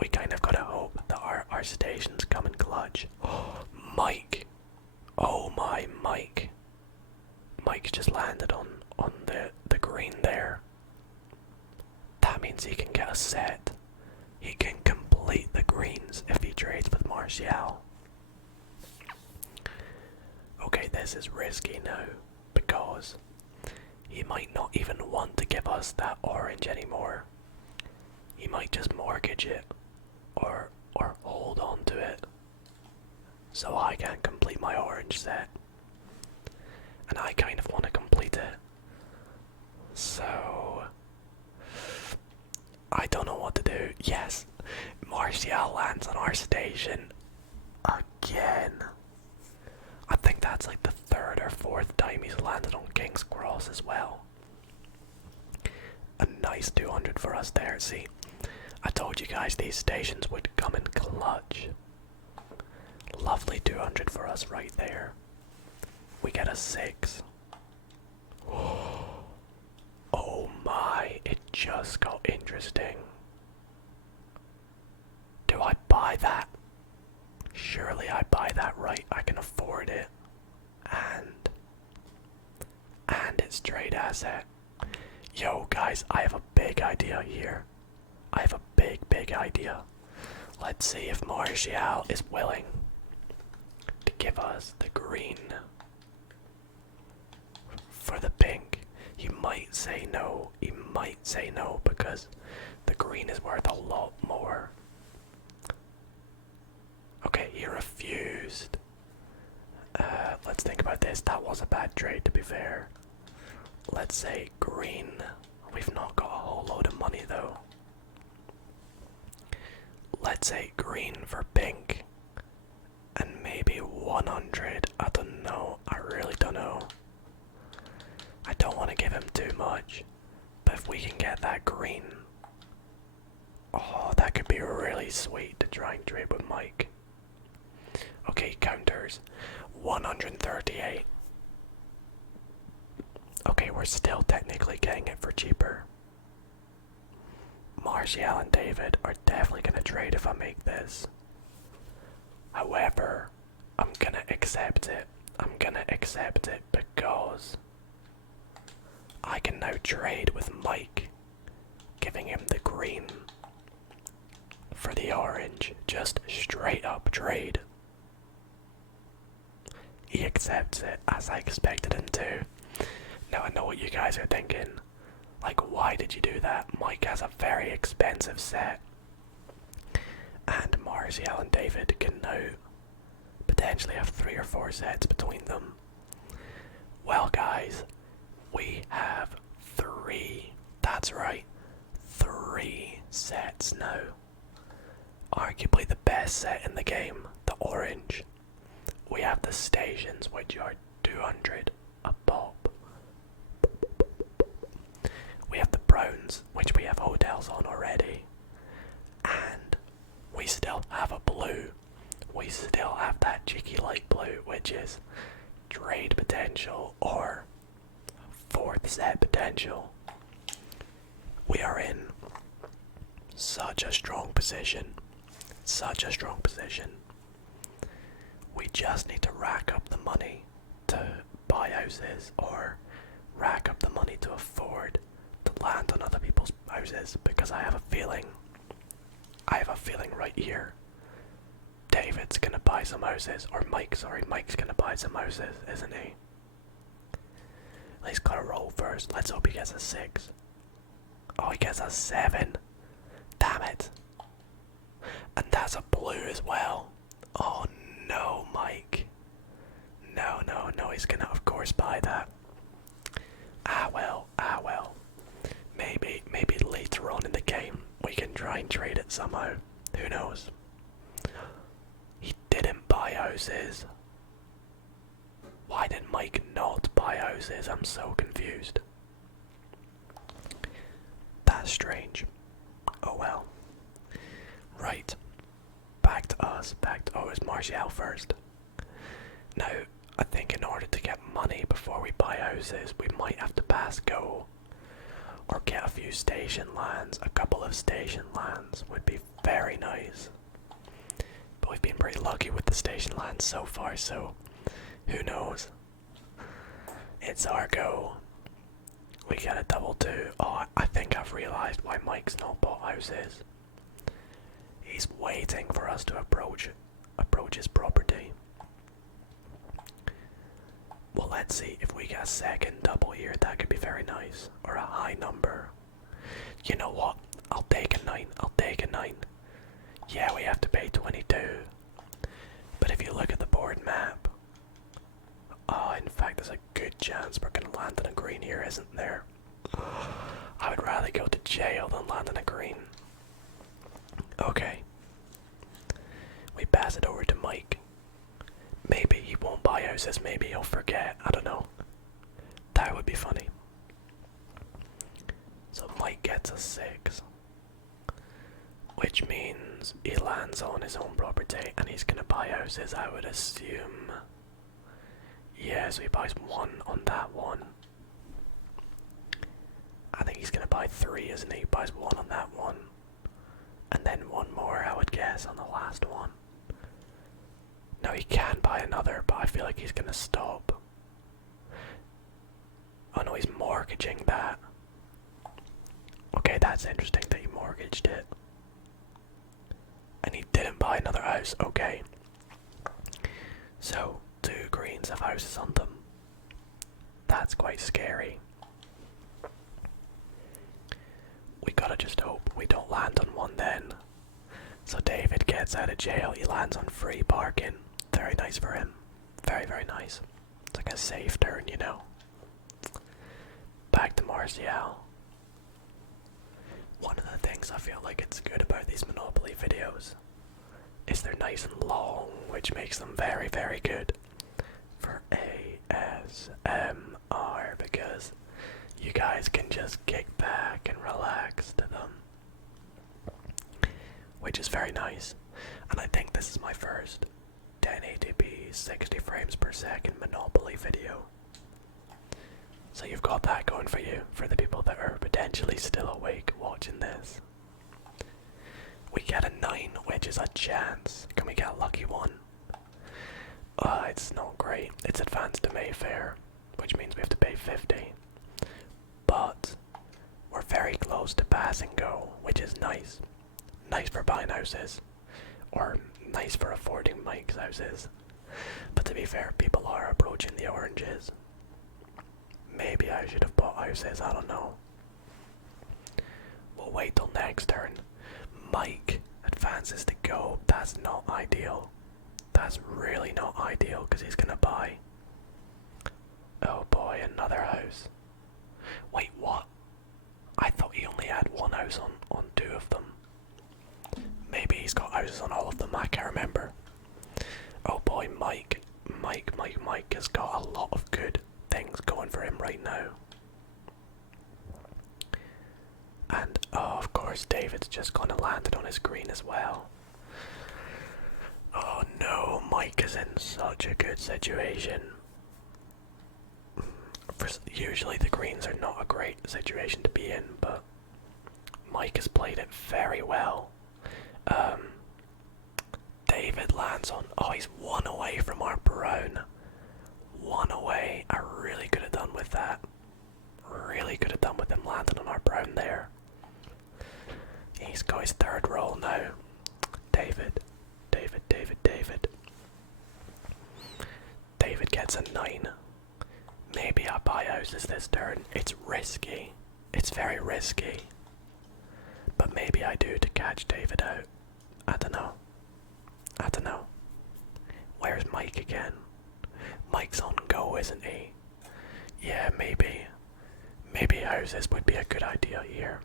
we kind of gotta hope that our stations come in clutch. Mike! Oh my, Mike. Mike's just landed on the green there. That means he can get a set. He can complete the greens if he trades with Martial. Okay, this is risky now, because he might not even want to give us that orange anymore. He might just mortgage it, or hold on to it, so I can complete my orange set. And I kind of want to complete it. So I don't know what to do. Yes, Martial lands on our station again. I think that's like the third or fourth time he's landed on King's Cross as well. A nice 200 for us there. See, I told you guys these stations would come in clutch. Lovely 200 for us right there. We get a 6. Oh my, it just got interesting. Do I buy that? Surely I buy that, right? I can afford it. And it's trade asset. Yo guys, I have a big idea here. I have a big idea. Let's see if Martial is willing to give us the green for the pink. He might say no. He might say no because the green is worth a lot more. Okay, he refused. Let's think about this. That was a bad trade, to be fair. Let's say green. We've not got a whole load of money though. Let's say green for pink. And maybe 100. I don't know. I really don't know. I don't want to give him too much. But if we can get that green. Oh, that could be really sweet to try and trade with Mike. Okay, counters. 138. Okay, we're still technically getting it for cheaper. Martial and David are definitely going to trade if I make this. However, I'm going to accept it. I'm going to accept it because I can now trade with Mike, giving him the green for the orange. Just straight up trade. He accepts it as I expected him to. Now I know what you guys are thinking. Like, why did you do that? Mike has a very expensive set. And Martial and David can now potentially have 3 or 4 sets between them. Well guys, we have 3. That's right. 3 sets now. Arguably the best set in the game, the orange. We have the stations, which are 200 a pop. We have the browns, which we have hotels on already. And we still have a blue. We still have that cheeky light blue, which is trade potential or 4th set potential. We are in such a strong position. Such a strong position. We just need to rack up the money to buy houses or rack up the money to afford to land on other people's houses, because I have a feeling right here David's gonna buy some houses, or Mike's gonna buy some houses, isn't he? He's gotta roll first. Let's hope he gets a 6. Oh, he gets a 7. Damn it. And that's a blue as well. Oh no, Mike. No, he's gonna of course buy that. Ah well. trade it somehow. Who knows? He didn't buy houses. Why did Mike not buy houses? I'm so confused. That's strange. Oh well. Right. Back to us. Oh, it's Martial first. Now, I think in order to get money before we buy houses, we might have to pass go. Or get a few station lands. A couple of station lands would be very nice. But we've been pretty lucky with the station lands so far, so who knows? It's our go. We get a double 2. Oh, I think I've realized why Mike's not bought houses. He's waiting for us to approach his property. Well, let's see if we get a second double here. That could be very nice. Or a high number. You know what? I'll take a 9. Yeah, we have to pay 22. But if you look at the board map, oh, in fact, there's a good chance we're gonna land on a green here, isn't there? I would rather go to jail than land on a green. Okay. We pass it over to Mike. Maybe he won't buy houses, maybe he'll forget, I don't know. That would be funny. So Mike gets a 6. Which means he lands on his own property and he's gonna buy houses, I would assume. Yeah, so he buys 1 on that one. I think he's gonna buy 3, isn't he? He buys 1 on that one. And then 1 more, I would guess, on the last one. No, he can buy another, but I feel like he's gonna stop. Oh no, he's mortgaging that. Okay, that's interesting that he mortgaged it. And he didn't buy another house, okay. So, 2 greens have houses on them. That's quite scary. We gotta just hope we don't land on one then. So David gets out of jail, he lands on free parking. Very nice for him. Very, very nice. It's like a safe turn, you know. Back to Martial. One of the things I feel like it's good about these Monopoly videos is they're nice and long, which makes them very, very good for ASMR, because you guys can just kick back and relax to them, which is very nice. And I think this is my first 1080p 60 frames per second Monopoly video. So you've got that going for you, for the people that are potentially still awake watching this. We get a 9, which is a chance. Can we get a lucky one? It's not great. It's advanced to Mayfair, which means we have to pay 50. But we're very close to pass and go, which is nice. Nice for buying houses. Or nice for affording Mike's houses. But to be fair, people are approaching the oranges. Maybe I should have bought houses, I don't know. We'll wait till next turn. Mike advances to go. That's not ideal. That's really not ideal, because he's gonna buy. Oh boy, another house. Wait, what? I thought he only had 1 house on 2 of them. Maybe he's got houses on all of them, I can't remember. Oh boy, Mike has got a lot of good things going for him right now. And oh, of course, David's just gonna land it on his green as well. Oh no, Mike is in such a good situation. Usually the greens are not a great situation to be in, but Mike has played it very well. David lands on, oh, he's 1 away from our brown. 1 away. I really could have done with that. Really could have done with him landing on our brown there. He's got his 3rd roll now. David. David gets a 9. Maybe I buy houses this turn. It's risky. It's very risky. But maybe I do to catch David out. I don't know. Where's Mike again? Mike's on go, isn't he? Yeah, maybe. Maybe houses would be a good idea here.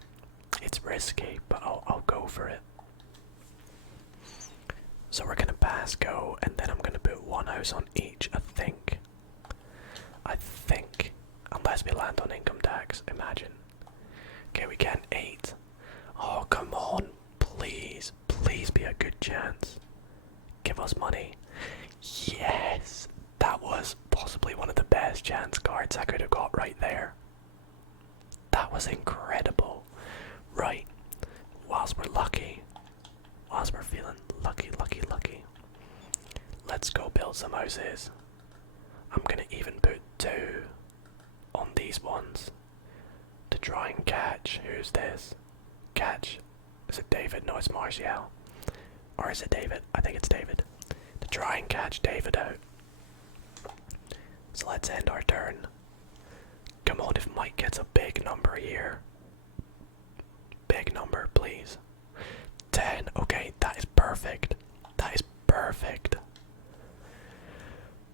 It's risky, but I'll go for it. So we're gonna pass go, and then I'm gonna put one house on each, I think. Unless we land on income tax, imagine. Okay, we get 8. Oh, come on. Please, please be a good chance. Give us money. Yes! That was possibly one of the best chance cards I could have got right there. That was incredible. Right. Whilst we're lucky, whilst we're feeling lucky, let's go build some houses. I'm gonna even put 2 on these ones to try and catch. Who's this? Catch. Is it David? No, it's Martial. Or is it David? I think it's David. To try and catch David out. So let's end our turn. Come on, if Mike gets a big number here. Big number, please. 10. Okay, that is perfect. That is perfect.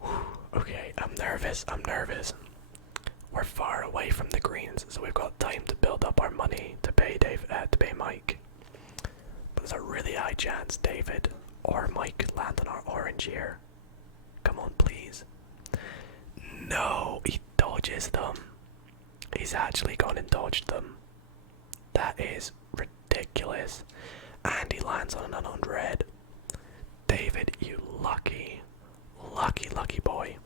Whew. Okay, I'm nervous. We're far away from the greens, so we've got time to build up our money to pay to pay Mike. But there's a really high chance David or Mike could land on our orange here. Come on, please. No, he dodges them. He's actually gone and dodged them. That is ridiculous. And he lands on an unread. David, you lucky boy.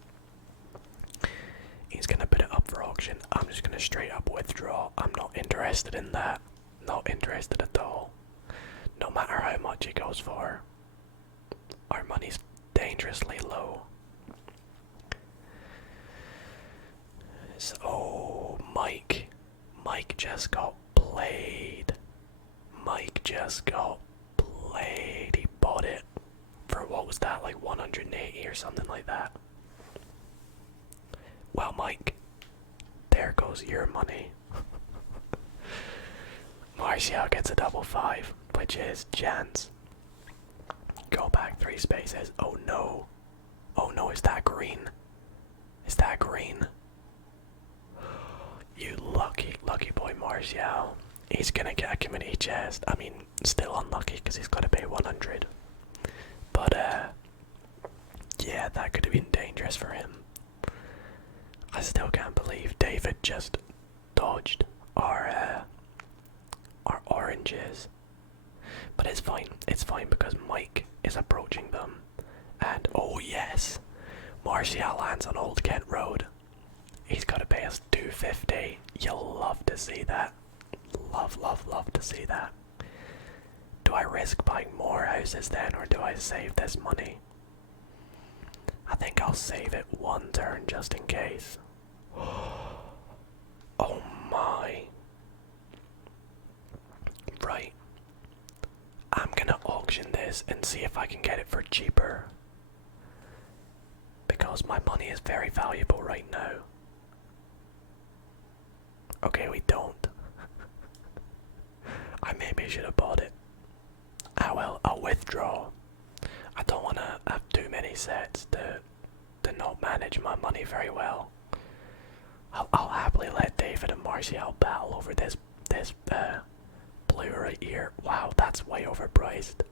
He's gonna put it up for auction. I'm just gonna straight up withdraw. I'm not interested in that. Not interested at all. No matter how much it goes for. Our money's dangerously low. So, oh, Mike just got played. He bought it for, what was that, like 180 or something like that. Well, Mike, there goes your money. Martial gets a double 5, which is chance. Go back 3 spaces. Oh no, is that green? You lucky boy, Martial. He's gonna get a community chest. I mean, still unlucky because he's got to pay 100. But yeah, that could have been dangerous for him. I still can't believe David just dodged our oranges. But it's fine because Mike is approaching them. And oh yes, Martial lands on Old Kent Road. He's got to pay us 250. You'll love to see that. Love to see that. Do I risk buying more houses then, or do I save this money? I think I'll save it one turn just in case. Oh my. Right. I'm gonna auction this and see if I can get it for cheaper. Because my money is very valuable right now. Okay, we don't. I maybe should have bought it. Ah well, I'll withdraw. I don't want to have too many sets to not manage my money very well. I'll happily let David and Martial battle over this blue right here. Wow, that's way overpriced.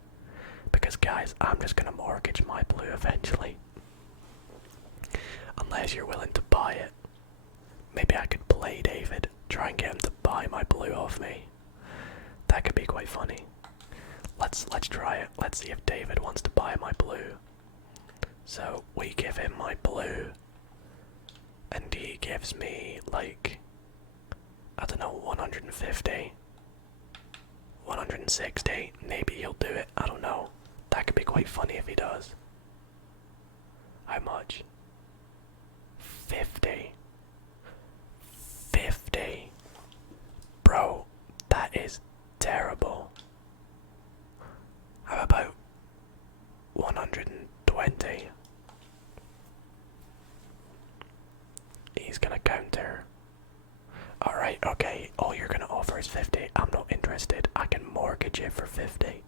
Because guys, I'm just gonna mortgage my blue eventually. Unless you're willing to buy it. Maybe I could play David, try and get him to buy my blue off me. That could be quite funny. Let's try it. Let's see if David wants to buy my blue. So we give him my blue, and he gives me like, I don't know, 150, 160. Maybe he'll do it. I don't know. That could be quite funny if he does. How much? 50. 50. Bro, that is terrible. How about 120? He's gonna counter. Alright, okay, all you're gonna offer is 50. I'm not interested. I can mortgage it for 50.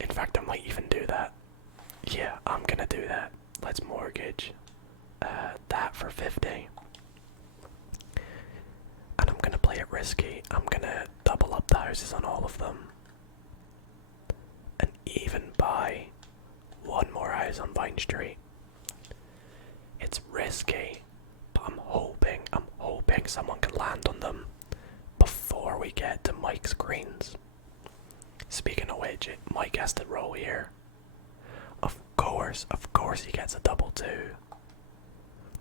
In fact, I might even do that. Yeah, I'm gonna do that. Let's mortgage that for 50. And I'm gonna play it risky. I'm gonna double triple up the houses on all of them. And even buy one more house on Vine Street. It's risky, but I'm hoping someone can land on them before we get to Mike's greens. Speaking of which, Mike has to roll here. Of course he gets a double two.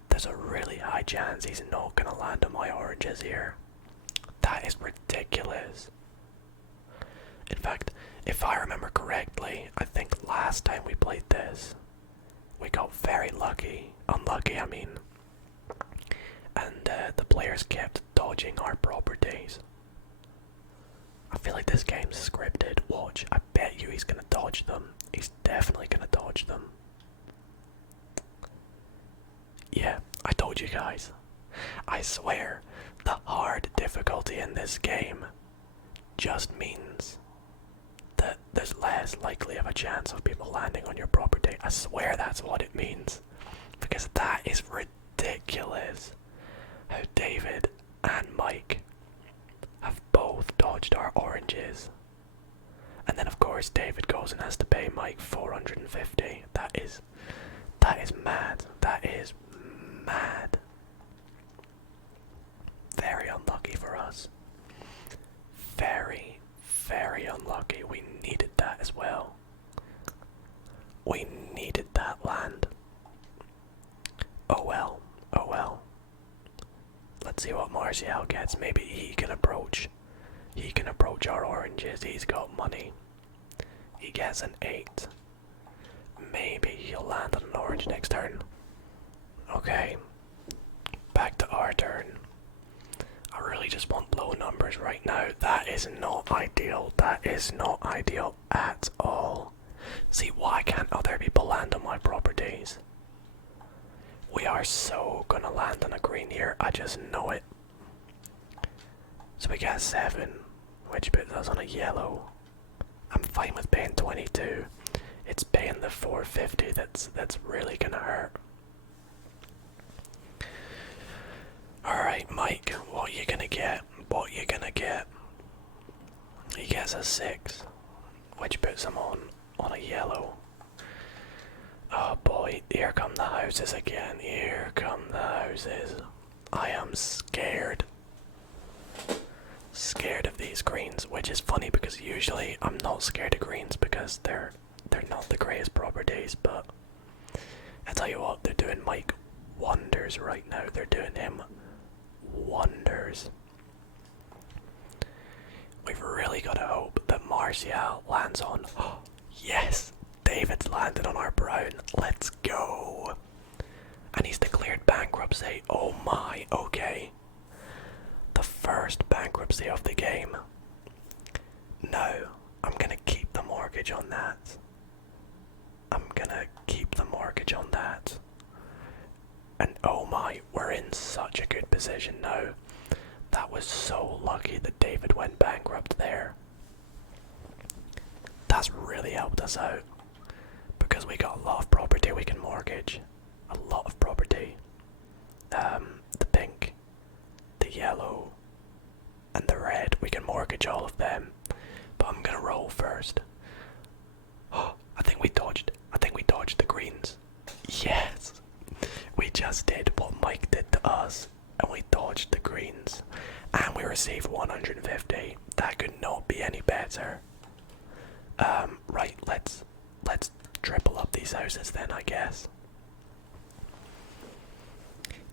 There's a really high chance he's not gonna land on my oranges here. That is ridiculous. In fact, if I remember correctly, I think last time we played this, we got very lucky. Unlucky, I mean. And the players kept dodging our properties. I feel like this game's scripted. Watch, I bet you he's gonna dodge them. He's definitely gonna dodge them. Yeah, I told you guys. I swear, the hard difficulty in this game just means that there's less likely of a chance of people landing on your property. I swear that's what it means. Because that is ridiculous. How David and Mike have both dodged our oranges. And then of course David goes and has to pay Mike 450. That is mad. That is mad. Very unlucky for us. Very, very unlucky. We needed that as well. We needed that land. Oh well, oh well. Let's see what Martial gets. Maybe he can approach our oranges. He's got money. He gets an 8. Maybe he'll land on an orange next turn. Okay. Back to our turn. I really just want low numbers right now. That is not ideal. That is not ideal at all. See, why can't other people land on my properties? We are so gonna land on a green here. I just know it. So we got 7, which puts us on a yellow. I'm fine with paying 22. It's paying the 450 that's really gonna hurt. Alright, Mike, what you gonna get? What you gonna get? He gets a 6, which puts him on a yellow. Oh boy, here come the houses again. Here come the houses. I am scared. Scared of these greens, which is funny because usually I'm not scared of greens because they're not the greatest properties, but I tell you what, they're doing Mike wonders right now. They're doing him wonders. We've really got to hope that Martial lands on. Oh, yes! David's landed on our brown. Let's go. And he's declared bankruptcy. Oh my, okay. The first bankruptcy of the game. No, I'm gonna keep the mortgage on that. I'm gonna keep the mortgage on that. And oh my, we're in such a good position now. That was so lucky that David went bankrupt there. That's really helped us out. Because we got a lot of property we can mortgage. A lot of property. The pink, the yellow, and the red. We can mortgage all of them. But I'm gonna roll first. Oh, I think we dodged the greens. Yes! We just did what Mike did to us. And we dodged the greens. And we received 150. That could not be any better. Right, let's triple up these houses then, I guess.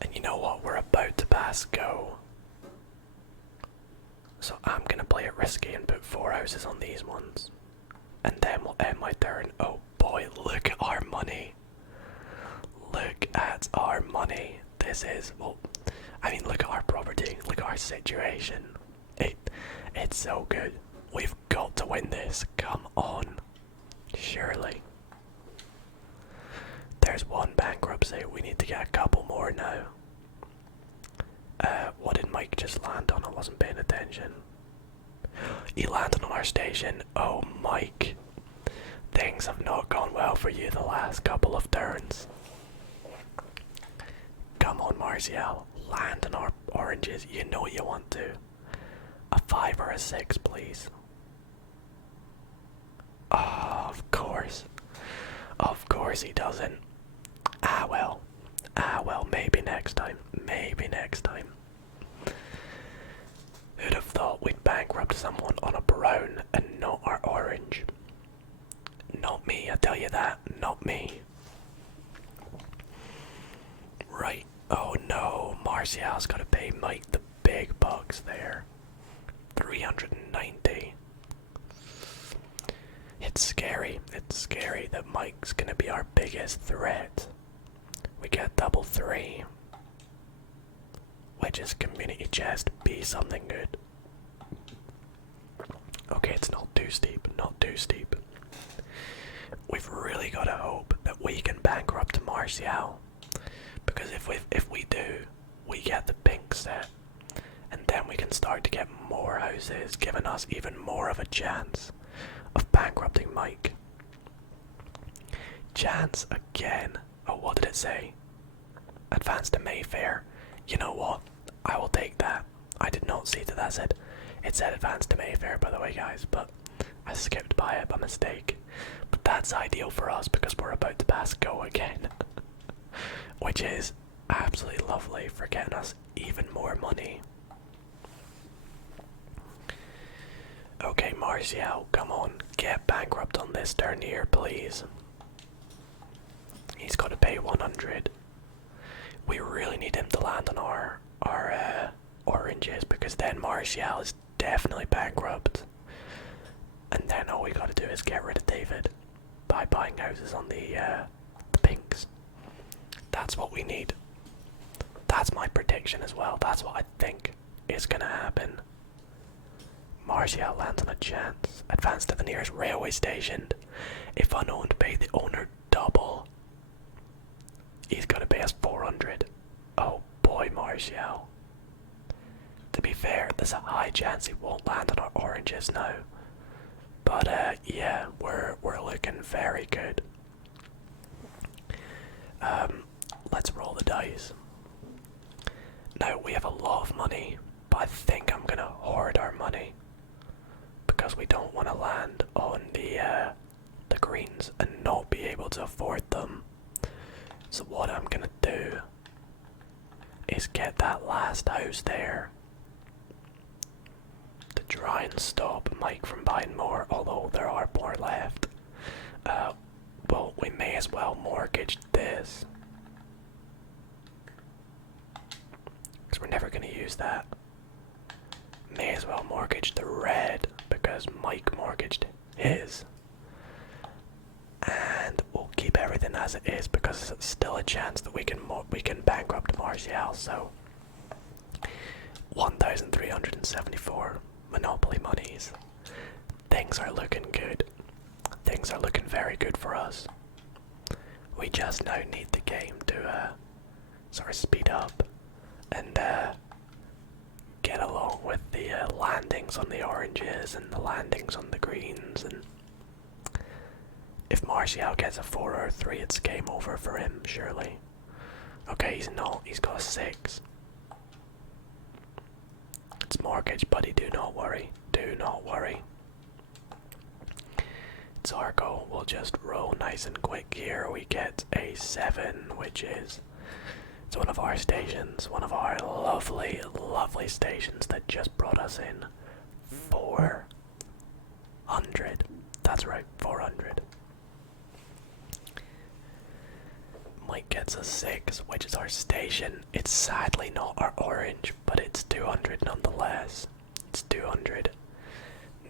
And you know what? We're about to pass go. So I'm gonna play it risky and put 4 houses on these ones. And then we'll end my turn. Oh boy, look at our money. Look at our money. This is, well, I mean, look at our property. Look at our situation. It's so good. We've got to win this. Come on. Surely. There's one bankruptcy. We need to get a couple more now. What did Mike just land on? I wasn't paying attention. He landed on our station. Oh, Mike. Things have not gone well for you the last couple of turns. Come on, Martial. Land on our oranges. You know you want to. A 5 or a 6, please. Oh, of course. Of course he doesn't. Ah well. Ah well, maybe next time. Maybe next time. Who'd have thought we'd bankrupt someone on a brown and not our orange? Not me, I tell you that. Not me. Right. Oh no, Martial's gotta pay Mike the big bucks there. 390. It's scary that Mike's gonna be our biggest threat. We get double 3. Which is community chest, be something good. Okay, it's not too steep, not too steep. We've really gotta hope that we can bankrupt Martial. Because if we do, we get the pink set. And then we can start to get more houses, giving us even more of a chance of bankrupting Mike. Chance again. Oh, what did it say? Advance to Mayfair. You know what? I will take that. I did not see that said. It said advance to Mayfair, by the way, guys, but I skipped by it by mistake. But that's ideal for us because we're about to pass go again. Which is absolutely lovely for getting us even more money. Okay, Martial, come on, get bankrupt on this turn here, please. He's got to pay 100. We really need him to land on our oranges because then Martial is definitely bankrupt. And then all we got to do is get rid of David by buying houses on the pinks. That's what we need. That's my prediction as well. That's what I think is gonna happen. Martial lands on a chance. Advance to the nearest railway station. If unowned, pay the owner double. He's gonna pay us 400. Oh boy, Martial. To be fair, there's a high chance he won't land on our oranges now. But yeah, we're looking very good. Let's roll the dice. Now we have a lot of money, but I think I'm gonna hoard our money because we don't want to land on the greens and not be able to afford them. So what I'm gonna do is get that last house there to try and stop Mike from buying more, although there are more left. Well, we may as well mortgage this. Because we're never going to use that. May as well mortgage the red because Mike mortgaged his. And we'll keep everything as it is because there's still a chance that we can bankrupt Martial. So 1,374 Monopoly monies. Things are looking good. Things are looking very good for us. We just now need the game to sort of speed up and get along with the landings on the oranges and the landings on the greens. And if Martial gets a 4 or a 3, it's game over for him, surely. Okay, he's not. He's got a 6. It's mortgage, buddy. Do not worry. Do not worry. It's our goal. We'll just roll nice and quick here. We get a 7, which is it's one of our stations, one of our lovely, lovely stations that just brought us in 400. That's right, 400. Mike gets a 6, which is our station. It's sadly not our orange, but it's 200 nonetheless. It's 200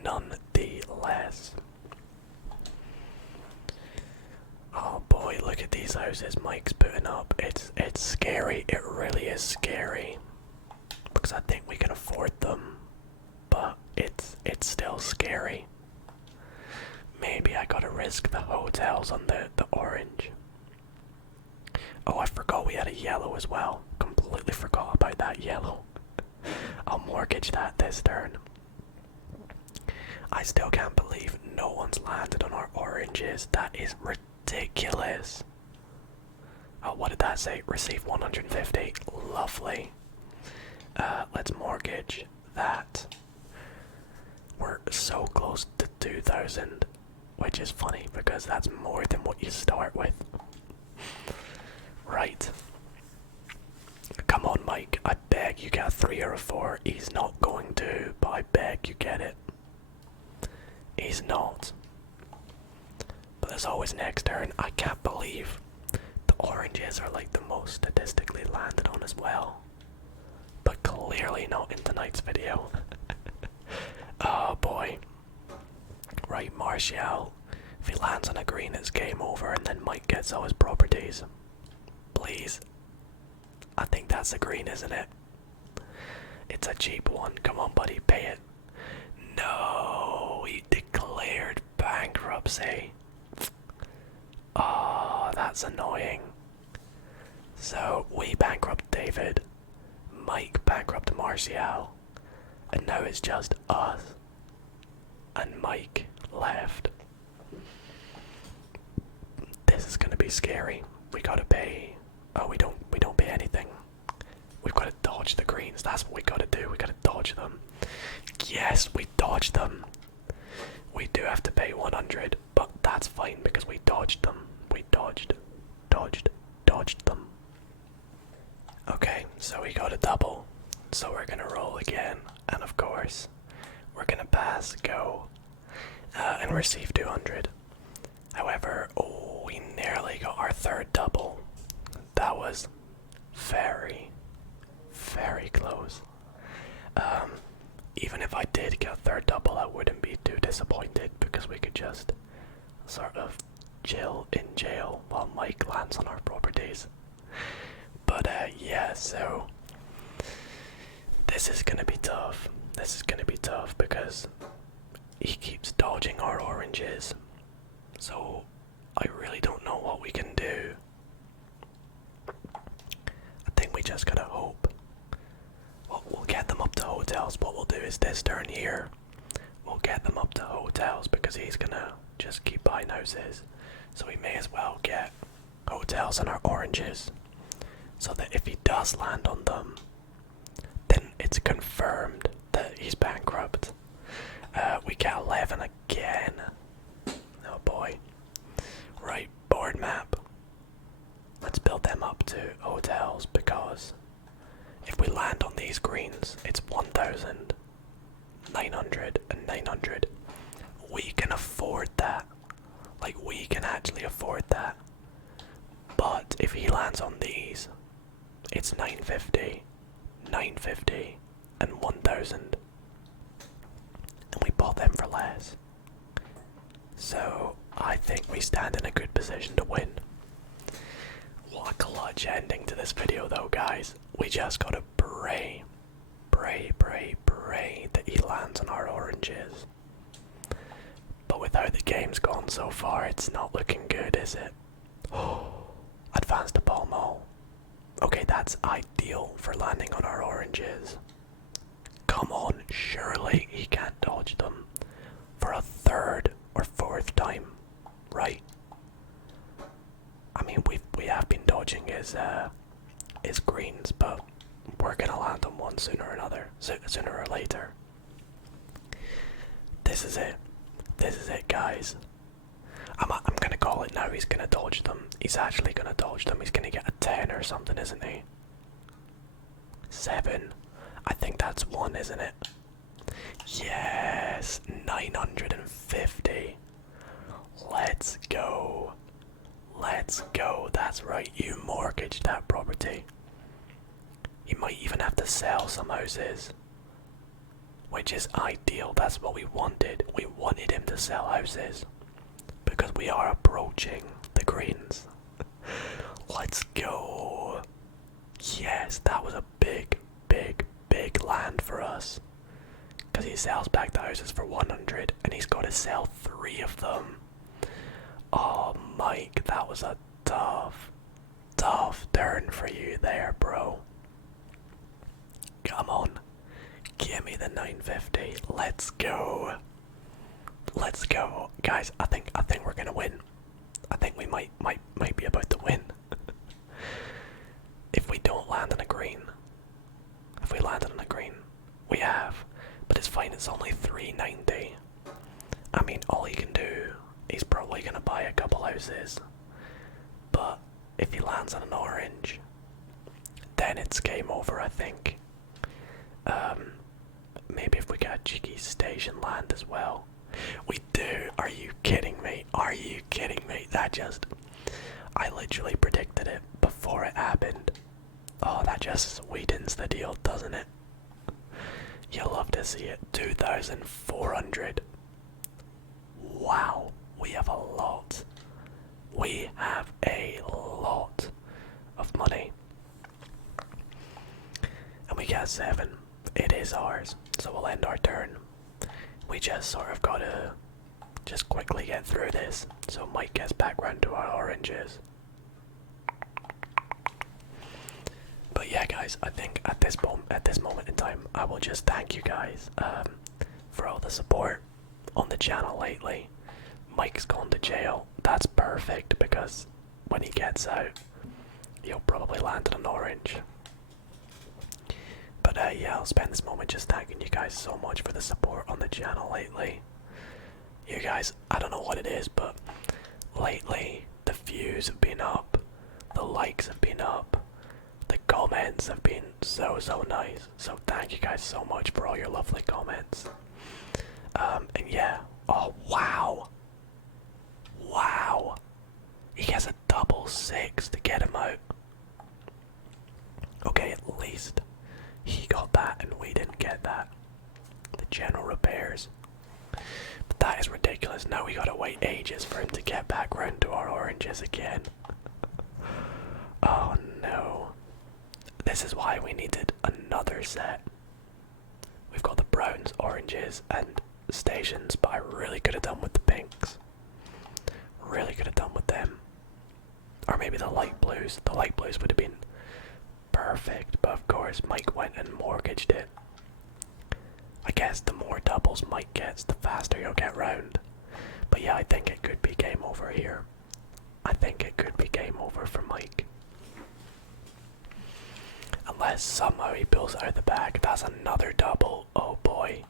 nonetheless. Oh boy, look at these houses Mike's putting up. It's scary. It really is scary. Because I think we can afford them. But it's still scary. Maybe I gotta risk the hotels on the orange. Oh, I forgot we had a yellow as well. Completely forgot about that yellow. I'll mortgage that this turn. I still can't believe no one's landed on our oranges. That is ridiculous. Oh, what did that say? Receive 150. Lovely. Let's mortgage that. We're so close to 2,000, which is funny because that's more than what you start with. Right. Come on, Mike. I beg you get a 3 or a 4. He's not going to, but I beg you get it. He's not. But there's always next turn. I can't believe the oranges are like the most statistically landed on as well. But clearly not in tonight's video. Oh boy. Right, Martial. If he lands on a green, it's game over, and then Mike gets all his properties. Please. I think that's a green, isn't it? It's a cheap one. Come on, buddy, pay it. No, he declared bankruptcy. Oh, that's annoying. So, we bankrupt David, Mike bankrupt Martial, and now it's just us and Mike left. This is gonna be scary. We gotta pay. Oh, we don't pay anything. We've gotta dodge the greens. That's what we gotta do. We gotta dodge them. Yes, we dodged them. We do have to pay 100, but that's fine because we dodged them. We dodged them. Okay, so we got a double. So we're gonna roll again, and of course, we're gonna pass, go, and receive 200. However, oh, we nearly got our third double. That was very, very close. Even if I did get a third double, I wouldn't be too disappointed because we could just sort of chill in jail while Mike lands on our properties. But yeah, so this is gonna be tough. This is gonna be tough because he keeps dodging our oranges. So I really don't know what we can do. I think we just gotta hope. We'll get them up to hotels. What we'll do is this turn here, we'll get them up to hotels because he's gonna just keep buying houses. So we may as well get hotels on our oranges, so that if he does land on them, then it's confirmed that he's bankrupt. We get 11 again. Oh boy. Right, board map. Let's build them up to hotels because if we land on these greens, it's 1,000, 900, and 900. We can afford that. Like, we can actually afford that. But if he lands on these, it's 950, 950, and 1,000. And we bought them for less. So, I think we stand in a good position to win. What a clutch ending to this video though, guys. We just gotta pray that he lands on our oranges. But with how the game's gone so far, it's not looking good, is it? Oh, advanced to Pall Mall. Okay, that's ideal for landing on our oranges. Come on, surely he can't dodge them for a third or fourth time, right? I mean, we have been dodging his greens, but we're gonna land on one sooner or later. This is it. This is it, guys. I'm gonna call it now. He's gonna dodge them. He's actually gonna dodge them. He's gonna get a 10 or something, isn't he? 7. I think that's 1, isn't it? Yes, 950. Let's go. Let's go. That's right, you mortgaged that property. You might even have to sell some houses, which is ideal. That's what we wanted. We wanted him to sell houses because we are approaching the greens. Let's go. Yes, that was a big land for us because he sells back the houses for 100 and he's got to sell 3 of them. Oh, Mike, that was a tough turn for you there, bro. Come on, give me the 950. Let's go. Let's go, guys. I think we're gonna win. I think we might be about to win. If we land on a green, we have. But it's fine. It's only 390. I mean, all he can do, he's probably gonna buy a couple houses. But if he lands on an orange, then it's game over, I think. Maybe if we get a cheeky station land as well. We do. Are you kidding me? Are you kidding me? I literally predicted it before it happened. Oh, that just sweetens the deal, doesn't it? You'll love to see it. 2,400. Wow, we have a lot. We have a lot of money. And we get 7. It is ours, so we'll end our turn. We just sort of gotta just quickly get through this, so Mike gets back round to our oranges. But yeah, guys, I think at this moment in time, I will just thank you guys for all the support on the channel lately. Mike's gone to jail. That's perfect because when he gets out, he'll probably land on an orange. But yeah, I'll spend this moment just thanking you guys so much for the support on the channel lately. You guys, I don't know what it is, but lately the views have been up, the likes have been up, the comments have been so nice. So thank you guys so much for all your lovely comments. And yeah, oh wow, wow, he has a double 6 to get him out. Okay, at least he got that and we didn't get that. The general repairs. But that is ridiculous. Now we gotta wait ages for him to get back round to our oranges again. Oh no. This is why we needed another set. We've got the browns, oranges, and stations, but I really could have done with the pinks. Really could have done with them. Or maybe the light blues. The light blues would have been perfect, but of course Mike went and mortgaged it. I guess the more doubles Mike gets, the faster you'll get round. But yeah, I think it could be game over here. I think it could be game over for Mike. Unless somehow he pulls out of the bag. That's another double. Oh boy.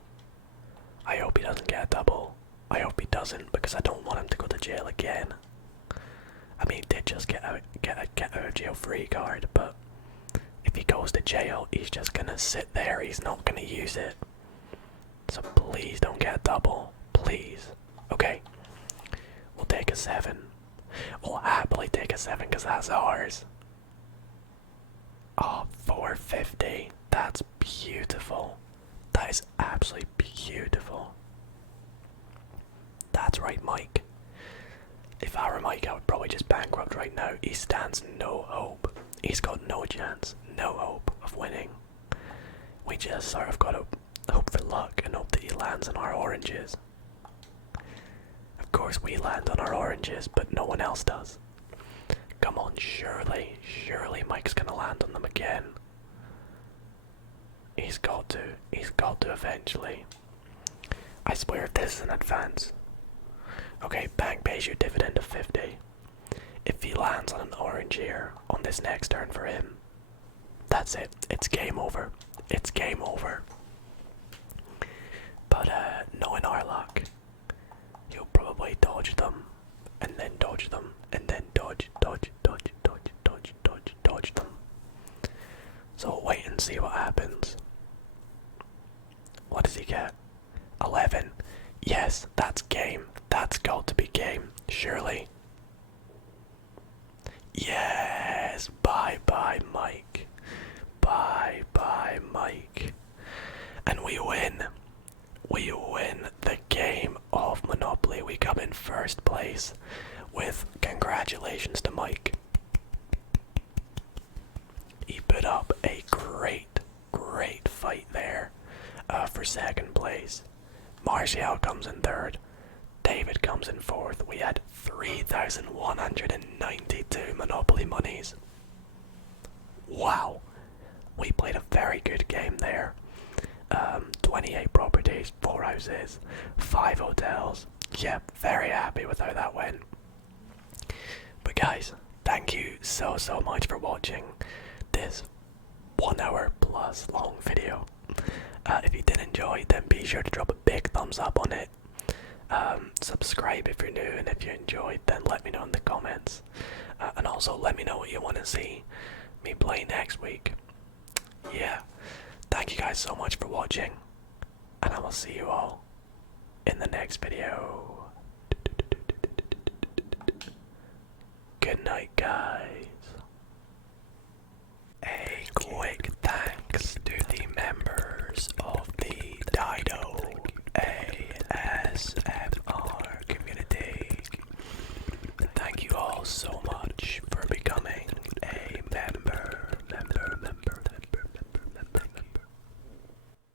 I hope he doesn't get a double. I hope he doesn't, because I don't want him to go to jail again. I mean, he did just get out of jail free card, but if he goes to jail, he's just gonna sit there. He's not gonna use it. So please don't get a double. Please. Okay. We'll take a 7. We'll happily take a 7 because that's ours. Oh, 450. That's beautiful. That is absolutely beautiful. That's right, Mike. If I were Mike, I would probably just bankrupt right now. He stands no hope. He's got no chance, no hope of winning. We just sort of gotta hope for luck and hope that he lands on our oranges. Of course we land on our oranges, but no one else does. Come on, surely Mike's gonna land on them again. He's got to eventually. I swear if this is an advance. Okay, bank pays you dividend of 50. If he lands on an orange here on this next turn for him, that's it. It's game over. It's game over. But knowing our luck, he'll probably dodge them, and then dodge them, and then dodge them. So we'll wait and see what happens. What does he get? 11. Yes, that's game. That's got to be game, surely. Yes, bye-bye, Mike. Bye-bye, Mike. And we win. We win the game of Monopoly. We come in first place with congratulations to Mike. He put up a great fight there for second place. Martial comes in third. David comes in fourth. We had 3,192 Monopoly monies. Wow. We played a very good game there. 28 properties, 4 houses, 5 hotels. Yep, very happy with how that went. But guys, thank you so much for watching this 1 hour plus long video. If you did enjoy, then be sure to drop a big thumbs up on it. Subscribe if you're new, and if you enjoyed, then let me know in the comments. And also let me know what you want to see me play next week. Yeah, thank you guys so much for watching, and I will see you all in the next video.